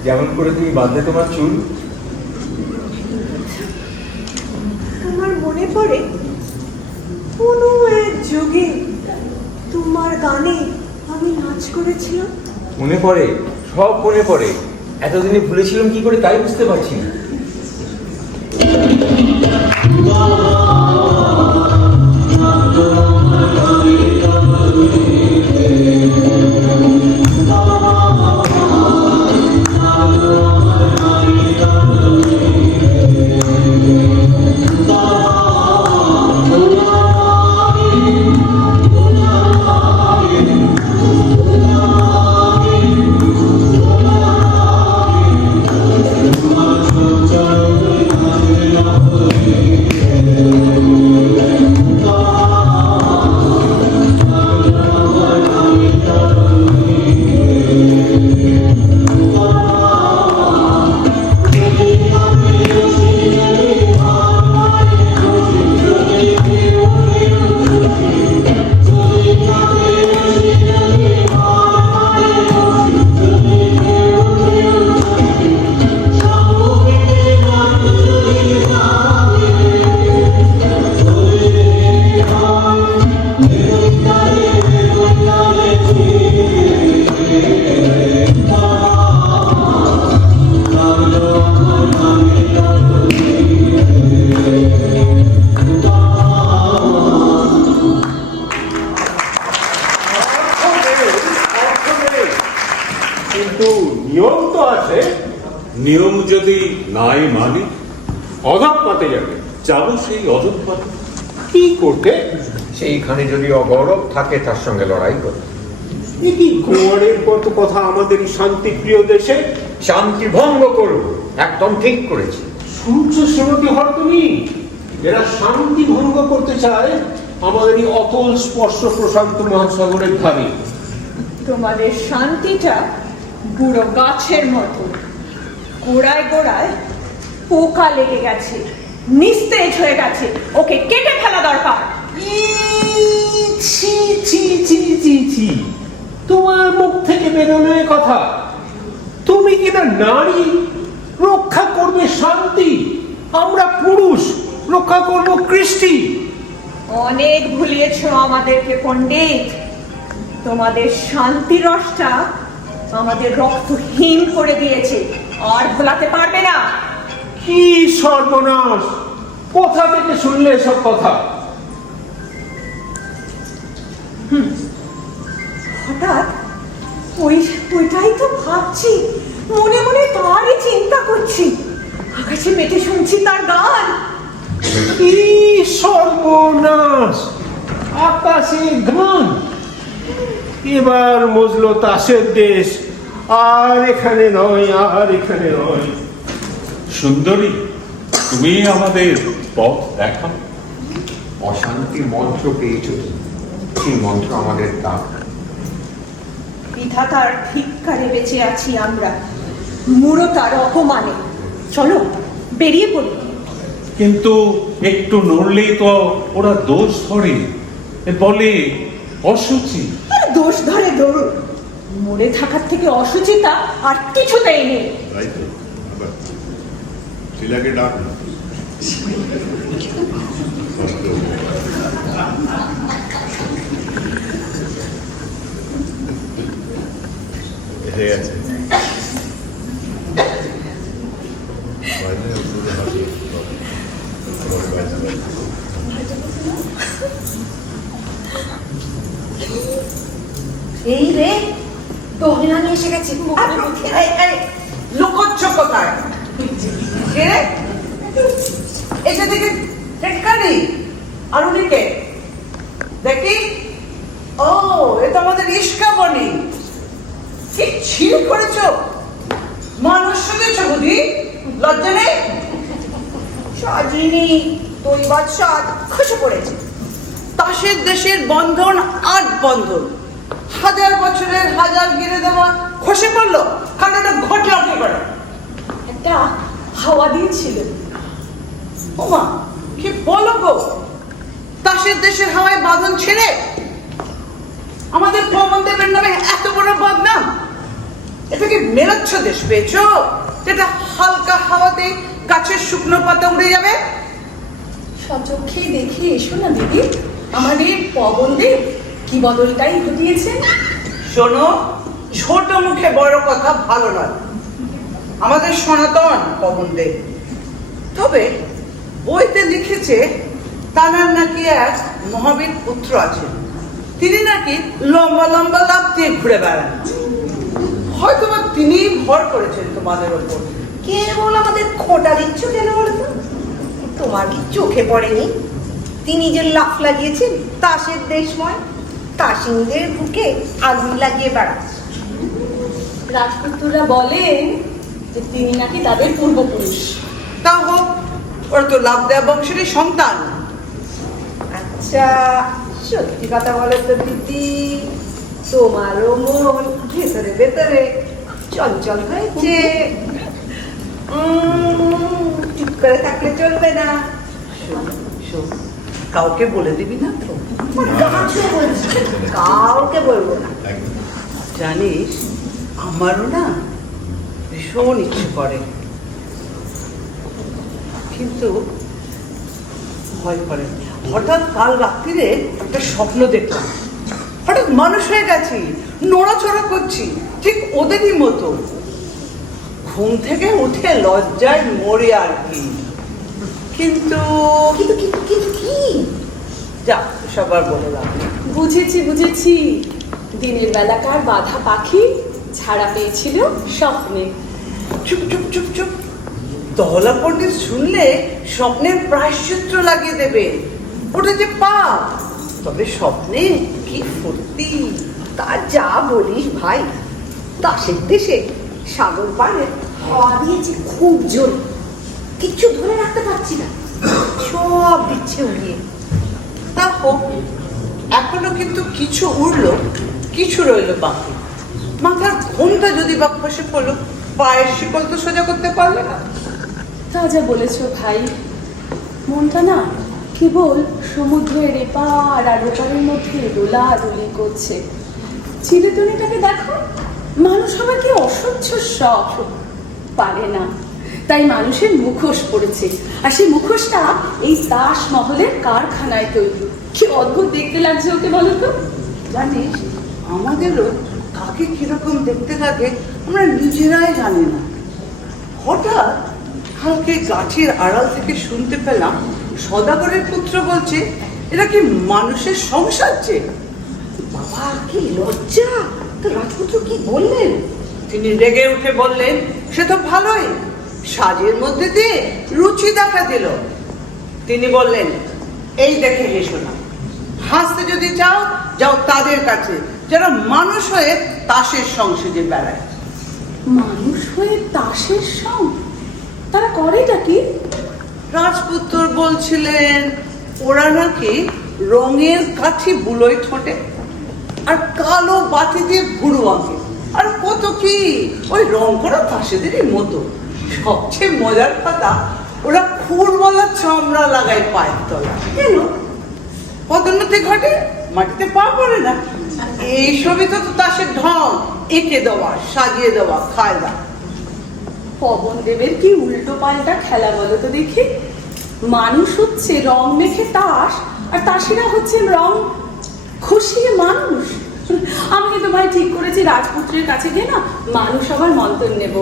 যেমন করে তুমি বাঁধলে তোমার চুল। আমার মনে পড়ে কোনো এক যুগে তোমার গানে আমি নাচ করেছিলাম। মনে পড়ে, সব মনে পড়ে। এতদিনে ভুলেছিলাম কি করে তাই বুঝতে পারছি না। কিন্তু নিয়ম তো আছে। নিয়ম যদি নাই মানি অধঃপাতে যাবো সেই অধঃপাতে। কি করতে? সেইখানে যদি অগৌরব থাকে তার সঙ্গে লড়াই করে। কি গোয়ারের কত কথা আমাদের এই শান্তিপ্রিয় দেশে। শান্তি ভঙ্গ করব, একদম ঠিক করেছি। সূর্য শ্রীমতী হর তুমি, এরা শান্তি ভঙ্গ করতে চায় আমাদের এই অতল স্পর্শ প্রশান্ত মহাসাগরের ধারে। তোমাদের শান্তিটা বুড়ো গাছের মতো, গোড়ায় গোড়ায় পোকা লেগে গেছে, নিস্তেজ হয়ে গেছে, ওকে কেটে ফেলা দরকার। ছি ছি ছি ছি ছি, তোমার মুখ থেকে বেরোনো এ কথা। তুমি কিনা নারী, রক্ষা করবে শান্তি, আমরা পুরুষ রক্ষা করব কৃষ্টি। অনেক ভুলিয়েছ আমাদেরকে পণ্ডিত। তোমাদের শান্তি রসটা আমাদের রক্তহীন করে দিয়েছে, আর ভোলাতে পারবে না। কি সর্বনাশ! কোথা থেকে শুনলে এসব কথা? হঠাৎ ওইটাই তো ভাবছি, মনে মনে তারই চিন্তা করছি। আকাশে মেটে শুনছি তার গান। কি সর্বনাশ! আকাশে গান! এবার মজলো তাসের দেশ। আর এখানে নয়, আর এখানে নয়। সুন্দরী, তুমি আমাদের পথ দেখা। অশান্তির মন্ত্র পেয়েছ, সেই মন্ত্র আমাদের দাও। বিধাতার ধিক্কারে বেঁচে আছি আমরা, মূঢ়তার অপমানে। চলো বেরিয়ে পড়ি। কিন্তু একটু নড়লেই তো ওরা দোষ ধরে, বলে অসুচি। দোষ ধরে দৌড়, মরে থাকার থেকে অসুচিতা আর কিছুতেই নেই। তাই তো, শিলাকে ডাক না। এসে গেছে। এই রে, দোহিনা নিয়ে এসে গেছি। লুকোচ্ছ কোথায়? কে রে? এটা দেখে ঠেকানি আর উনিকে দেখি। ও, এটা আমাদের ইস্কাবনি। কি ছিল করেছ? মানুষ শুনেছ বুঝি? লজ্জা নেই? সাজিনি তৈবাদ সাজ খসে পড়েছে। তাসের দেশের বন্ধন আট বন্ধন, হাজার বছরের হাজার গিরে দেওয়া খসে পড়লো। কারণটা ঘটলো কি করে? একটা হাওয়া দিয়েছিল। ওমা, কি বলো গো? তাসের দেশের হাওয়ায় বাঁধন ছেড়ে আমাদের পবনদেবের নামে এত বড় বদনাম! এটা কি মেলাচ্ছ দেশ পেয়েছো যেটা হালকা হাওয়াতে গাছের শুকনো পাতা উড়ে যাবে? সচক্ষে দেখে এসো না দিদি, আমাদের পবনদেব কি বদলটাই ঘটিয়েছেন। শোনো, ছোট মুখে বড় কথা ভালো নয়। আমাদের সনাতন পবনদেব, তবে বইতে লিখেছে তানার নাকি এক মহাবীর পুত্র আছে, তিনি নাকি লম্বা লম্বা লাফ দিয়ে ঘুরে বেড়ান। হয়তো বা তিনি ভর করেছেন তোমাদের ওপর। কেবল আমাদের খোঁটা দিচ্ছ কেন বলতো? তোমার কি চোখে পড়েনি তিনি যে লাফ লাগিয়েছেন তাসের দেশময় তাসিনদের বুকে আগুন লাগিয়ে বেড়াচ্ছে? রাজপুত্ররা বলেন যে তিনি নাকি তাদের পূর্বপুরুষ। তা হোক, ওরা তো লাভ দেওয়া বংশেরই সন্তান। আচ্ছা, সত্যি কথা বলো তো দিদি, তোমারও মন ভেতরে ভেতরে চঞ্চল হয়েছে? চুপ করে থাকলে চলবে না। কাউকে বলে দিবি না তো? কাউকে বলবো না। জানিস, আমারও না ভীষণ ইচ্ছে করে, কিন্তু ভয় করে। হঠাৎ কাল রাত্রিরে একটা স্বপ্ন দেখলাম, হঠাৎ মানুষ হয়ে গেছি, নড়াচড়া করছি ঠিক ওদেরই মতো। ঘুম থেকে উঠে লজ্জায় মরে আর কি। কিন্তু কি যা সবার বলে দাও। বুঝেছি, দিনের বেলাকার বাধা পাখি ছাড়া পেয়েছিল স্বপ্নে। চুপ চুপ চুপ চুপ, দহলা পণ্ডিত শুনলে স্বপ্নের প্রায়শ্চিত্ত লাগিয়ে দেবে, ওটা যে পাপ। তবে স্বপ্নে কি ফুর্তি। তা যা বলিস ভাই, দাসের দেশে সাগর পাড়ে হাওয়া দিয়েছে খুব জোর, কিচ্ছু ধরে রাখতে পারছি না, সব দিচ্ছে উড়িয়ে। তা হোক, এখনো কিন্তু কিছু উড়লো, কিছু রইলো বাকি। মাথার ঘুমটা যদি বা খসে পড়লো, পায়ের শিকল তো সোজা করতে পারবে না। তা যা বলেছ ভাই, মনটা না কেবল সমুদ্রের এপার আর ওপারের মধ্যে দোলাদুলি করছে। চিরতনিটাকে দেখো, মানুষ হওয়ার কি অসহ্য শখ, পারে না, তাই মানুষের মুখোশ পড়েছে। আর সেই মুখোশটা এই তাজমহলের কারখানায় তৈরি। কি অদ্ভুত দেখতে লাগছে ওকে বলো তো। জানিস, আমাদেরও কাকে কিরকম দেখতে লাগে আমরা নিজেরাই জানি না। হঠাৎ কালকে গাছের আড়াল থেকে শুনতে পেলাম সদাগরের পুত্র বলছে এরা কি মানুষের সংসার চেয়ে। বাবা, কি লজ্জা! তো রাজপুত্র কি বললেন? তিনি রেগে উঠে বললেন, সে তো ভালোই, সাজের মধ্যে দিয়ে রুচি দেখা দিল। তিনি বললেন, এই দেখে হেসো না, হাসতে যদি চাও যাও তাদের কাছে যারা মানুষ হয়ে তাসের সংসদে বেড়ায়। মানুষ হয়ে তাসের সং? তারা করেটা কি? রাজপুত্র বলছিলেন ওরা নাকি রঙের কাঠি বুলোয় ঠোঁটে, আর কালো বাতি দিয়ে ভুরু আঁকে, আর কত কি ওই রং করা তাসেদেরই মতো। সবচেয়ে মজার কথা, ওরা খুরওয়ালা চামড়া লাগায় পায়ের তলা। কেন? পদোন্নতি ঘটে, মাটিতে পা পড়ে না। এইসবই তো তাসের ঢং, এঁকে দেওয়া, সাজিয়ে দেওয়া, কায়দা। পবনদেবের কি উল্টো পাল্টা খেলা বলো তো দেখি। মানুষ হচ্ছে রং মেখে তাস, আর তাসেরা হচ্ছে রং খুশিয়ে মানুষ। আমি কিন্তু ভাই ঠিক করেছি, রাজপুত্রের কাছে গিয়ে না মানুষ আবার মন্তর নেব।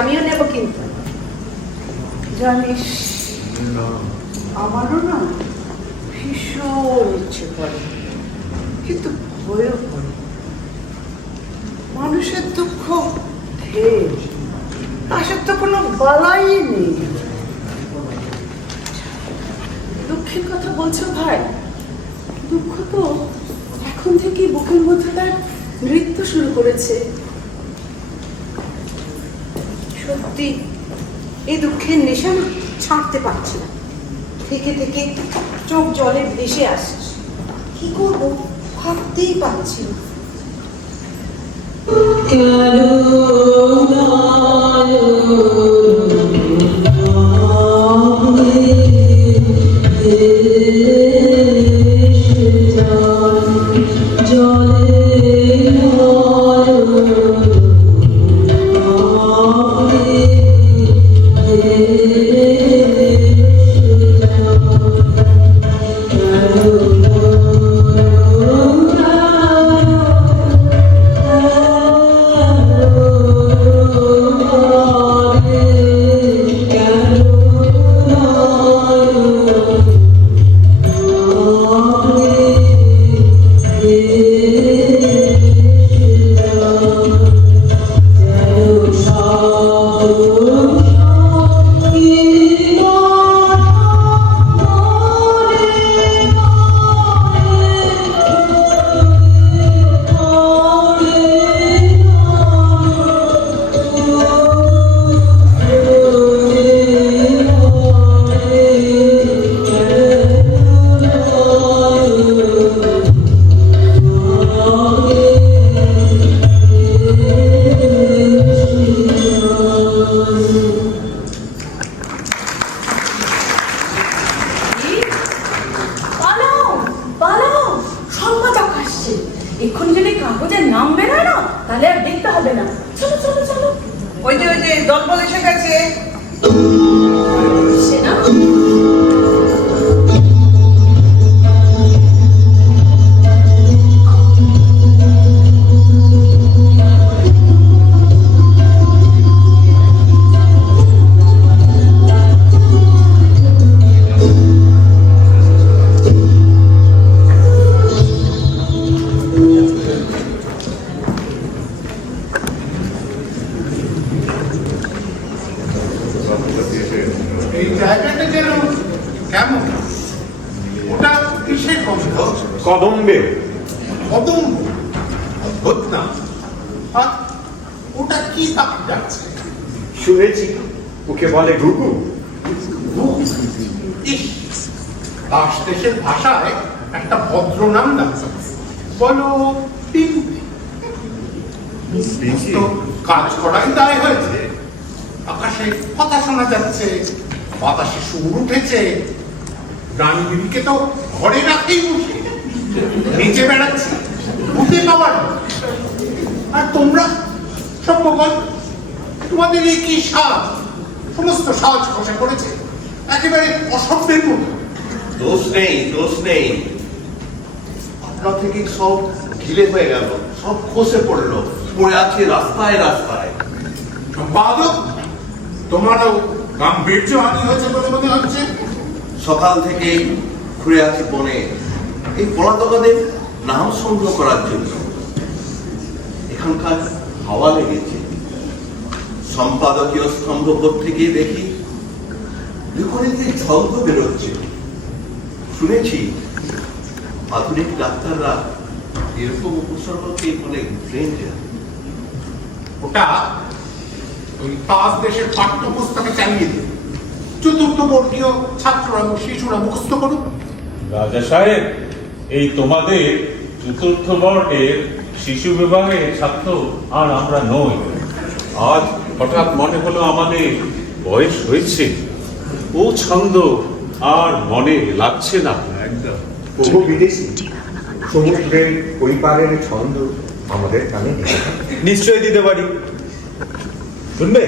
আমিও নেব, কিন্তু জানিস, আমারও না ভীষণ ইচ্ছে করে, কিন্তু ভয়ও করে। মানুষের দুঃখ ঢের, তাসের তো কোনো বালাই নেই। দুঃখের কথা বলছো ভাই? দুঃখ তো এখন থেকে বুকের মধ্যে তার নৃত্য শুরু করেছে। সত্যি এই দুঃখের নেশা না ছাড়তে পারছি না, থেকে থেকে চোখ জলে ভেসে আসছে। কি করবো ভাবতেই পারছি না। তাহলে আর দেখতে হবে না। চলো চলো চলো। ওই যে দলবল এসে গেছে। সে না এই জায়গাটা যেন কেমন, ওটা কিসের গন্ধ? কদম্বে। কদম, অদ্ভুত না। আর ওটা কি পাখি যাচ্ছে? শুনেছি ওকে বলে ঘুঘু। ইস, দাস দেশের ভাষায় একটা ভদ্র নাম লাগছে, বলো পিঙ্কি। তো কাজ করাই দায় হয়েছে। আকাশে কথা শোনা যাচ্ছে, বাতাসে সুর উঠেছে। রানী বিবিকে তো ঘরে রাখেই বসে, নিচে বেড়াচ্ছে উঠে পাওয়ার। আর তোমরা সব ভগবান, তোমাদের এই কি সাজ, সমস্ত সাজ খসে পড়েছে একেবারে অসভ্যের মতো। দোষ নেই, দোষ নেই। আপনার থেকে সব ঢিলে হয়ে গেল, সব খসে পড়লো, পড়ে আছে রাস্তায় রাস্তায়। সম্পাদক, তোমারও গাম্ভীর্য হানি হয়েছে বলে মনে হচ্ছে। সকাল থেকেই ঘুরে আছি বনে, এই পলাতকাদের নাম সংগ্রহ করার জন্য। এখানকার হাওয়া লেগেছে। সম্পাদকীয় স্তম্ভপথ থেকে দেখি বিপরীতে ঝলক বেরোচ্ছে। শুনেছি আধুনিক ডাক্তাররা এরকম উপসর্গকে বলে ডেঞ্জার। ওটা ওই পাঁচ দেশের পাঠ্যপুস্তকে চালিয়ে দিন, চতুর্থ বর্গীয় ছাত্ররা ও শিশুরা মুখস্থ করুন। রাজা সাহেব, এই তোমাদের চতুর্থ বর্গের শিশু বিভাগের ছাত্র আর আমরা নই। আজ হঠাৎ মনে হলো আমাদের বয়স হয়েছে, ও ছন্দ আর মনে লাগছে না। একদম বহু বিদেশি সমুদ্রের ওই পারের ছন্দ আমাদের কানে নেই। নিশ্চয়ই দিতে পারি, শুনবে?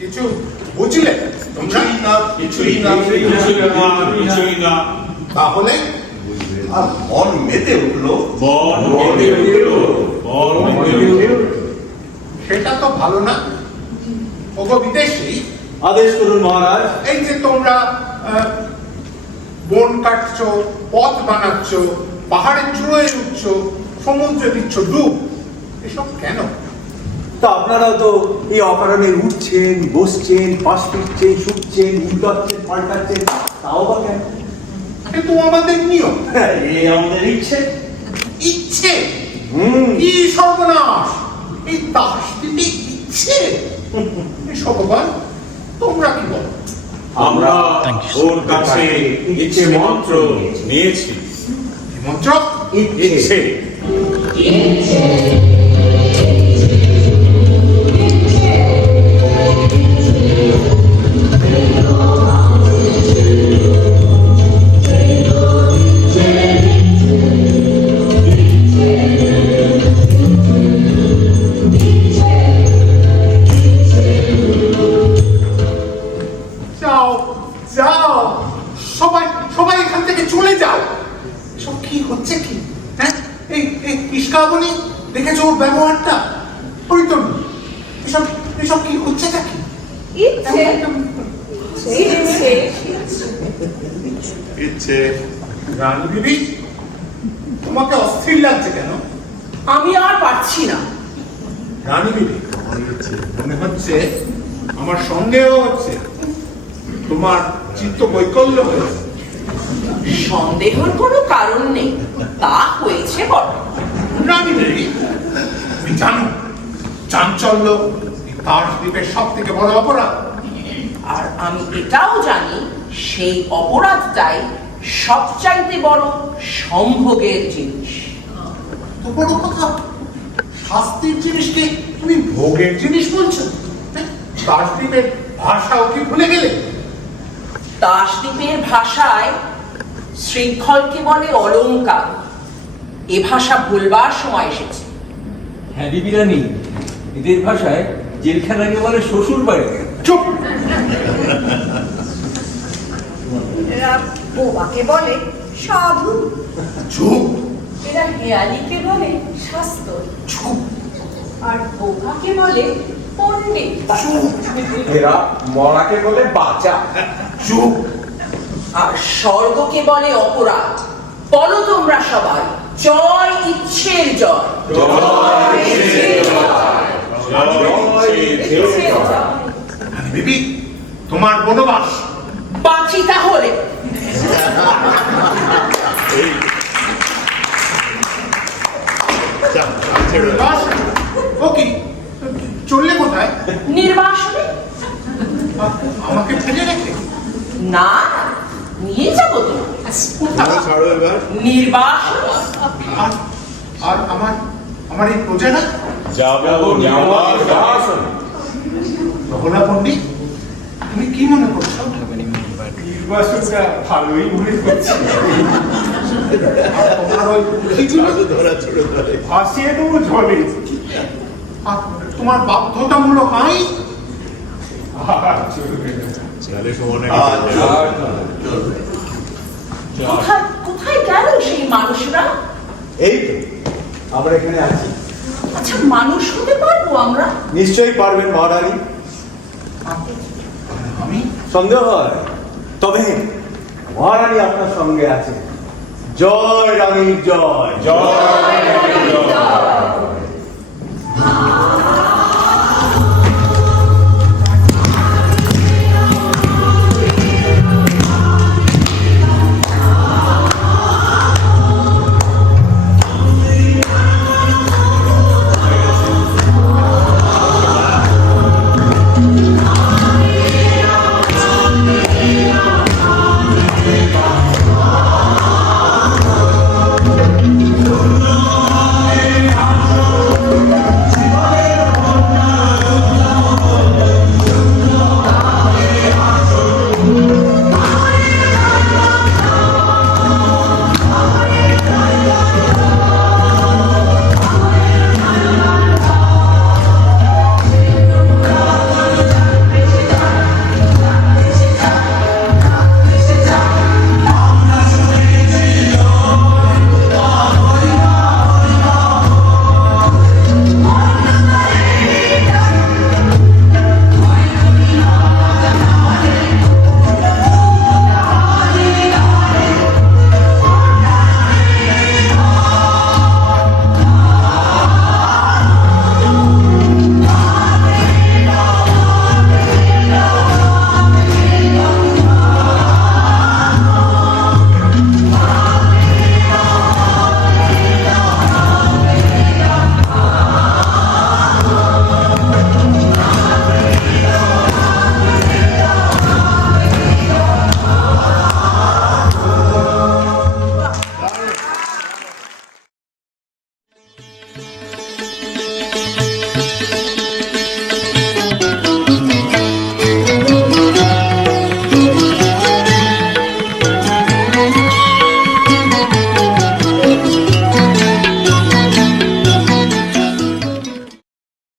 কিছু বুঝলে তোমরা? কিছুই না, কিছুই না। তাহলে আর মন মেতে উঠলো, সেটা তো ভালো না। ওগো বিদেশি, আদেশ করুন মহারাজ। এই যে তোমরা বন কাটছো, পথ বানাচ্ছ, পাহাড়ের চূড়োয় উঠছ, সমুদ্রে দিচ্ছ ডুব, এসব কেন? তা আপনারাও তো এই অকারণে উঠছেন, বসছেন, পাশ ফিরছেন, শুটছেন, উল্টাচ্ছেন, পাল্টাচ্ছেন, তাও বা কেন? এ তো আমাদের নিয়ম। এই আমাদের ইচ্ছে। ইচ্ছে? কি সর্বনাশ! এই দাস দিতে ইচ্ছে? ভগবান, তোমরা কি বলো? আমরা ওর কাছে ইচ্ছে মন্ত্র নিয়েছি। কি মন্ত্র? ইচ্ছে। যাও যাও, সবাই সবাই এখান থেকে চলে যাও। সব কি হচ্ছে কি? হ্যাঁ, এই ইস্কাবনি দেখেছো ওর ব্যবহারটা? পরিতন, এসব এসব কি হচ্ছেটা কি? ইচ্ছে। রানী বিবি, তোমাকে অস্থির লাগছে কেন? আমি আর পারছি না। রানী বিবি, মনে হচ্ছে আমার সন্দেহ হচ্ছে তোমার চিত্ত বৈকল্য হয়েছে। সন্দেহের কোনো কারণ নেই, তা হয়েছে বটে। রানী বিবি, তুমি জানো চাঞ্চল্য এই তার দ্বীপের সব থেকে বড় অপরাধ। আর আমি এটাও জানি সেই অপরাধটাই সবচাইতে বড় সম্ভোগের জিনিস। তো বড় কথা, শাস্তির জিনিসকে তুমি ভোগের জিনিস বলছো? দাসদ্বীপের ভাষাও কি ভুলে গেলে? দাসদ্বীপের ভাষায় শৃঙ্খলকে বলে অলংকার। এ ভাষা ভুলবার সময় এসেছে। হ্যাঁ বিরানি, এদের ভাষায় জেলখানাকে বলে শ্বশুর বাড়ি। চুপ! এরা বোবাকে বলে সাধু। চুপ! এরা হেয়ালিকে বলে শাস্ত্র, চুপ! আর বোকাকে বলে পণ্ডিত। এরা মরাকে বলে বাঁচা। চুপ! আর স্বর্গকে বলে অপরাধ। বলো তোমরা সবাই, জয় ইচ্ছের জয়। বিবি, তোমার বনবাস। বাঁচি তাহলে। বনবাস? ও কি, চললে কোথায়? নির্বাসনে? আমাকে ফেলে রেখে? না, নিয়ে যাবো তো। নির্বাসন। আর আমার এই প্রজারা? রঘুনা পণ্ডিত, তুমি কি মনে করছো? নির্বাচনটা ভালোই মনে করছি। তোমার ওই ভাসিয়ে দেবো জলে। আর তোমার বাধ্যতামূলক আইন? কোথায় গেল সেই মানুষরা? এই তো আমরা এখানে আছি। আচ্ছা, মানুষ হতে পারবো আমরা? নিশ্চয়ই পারবেন মহারানী। আমি সন্দেহ হয়, তবে মহারানী আপনার সঙ্গে আছে। জয় রানীর জয়। জয়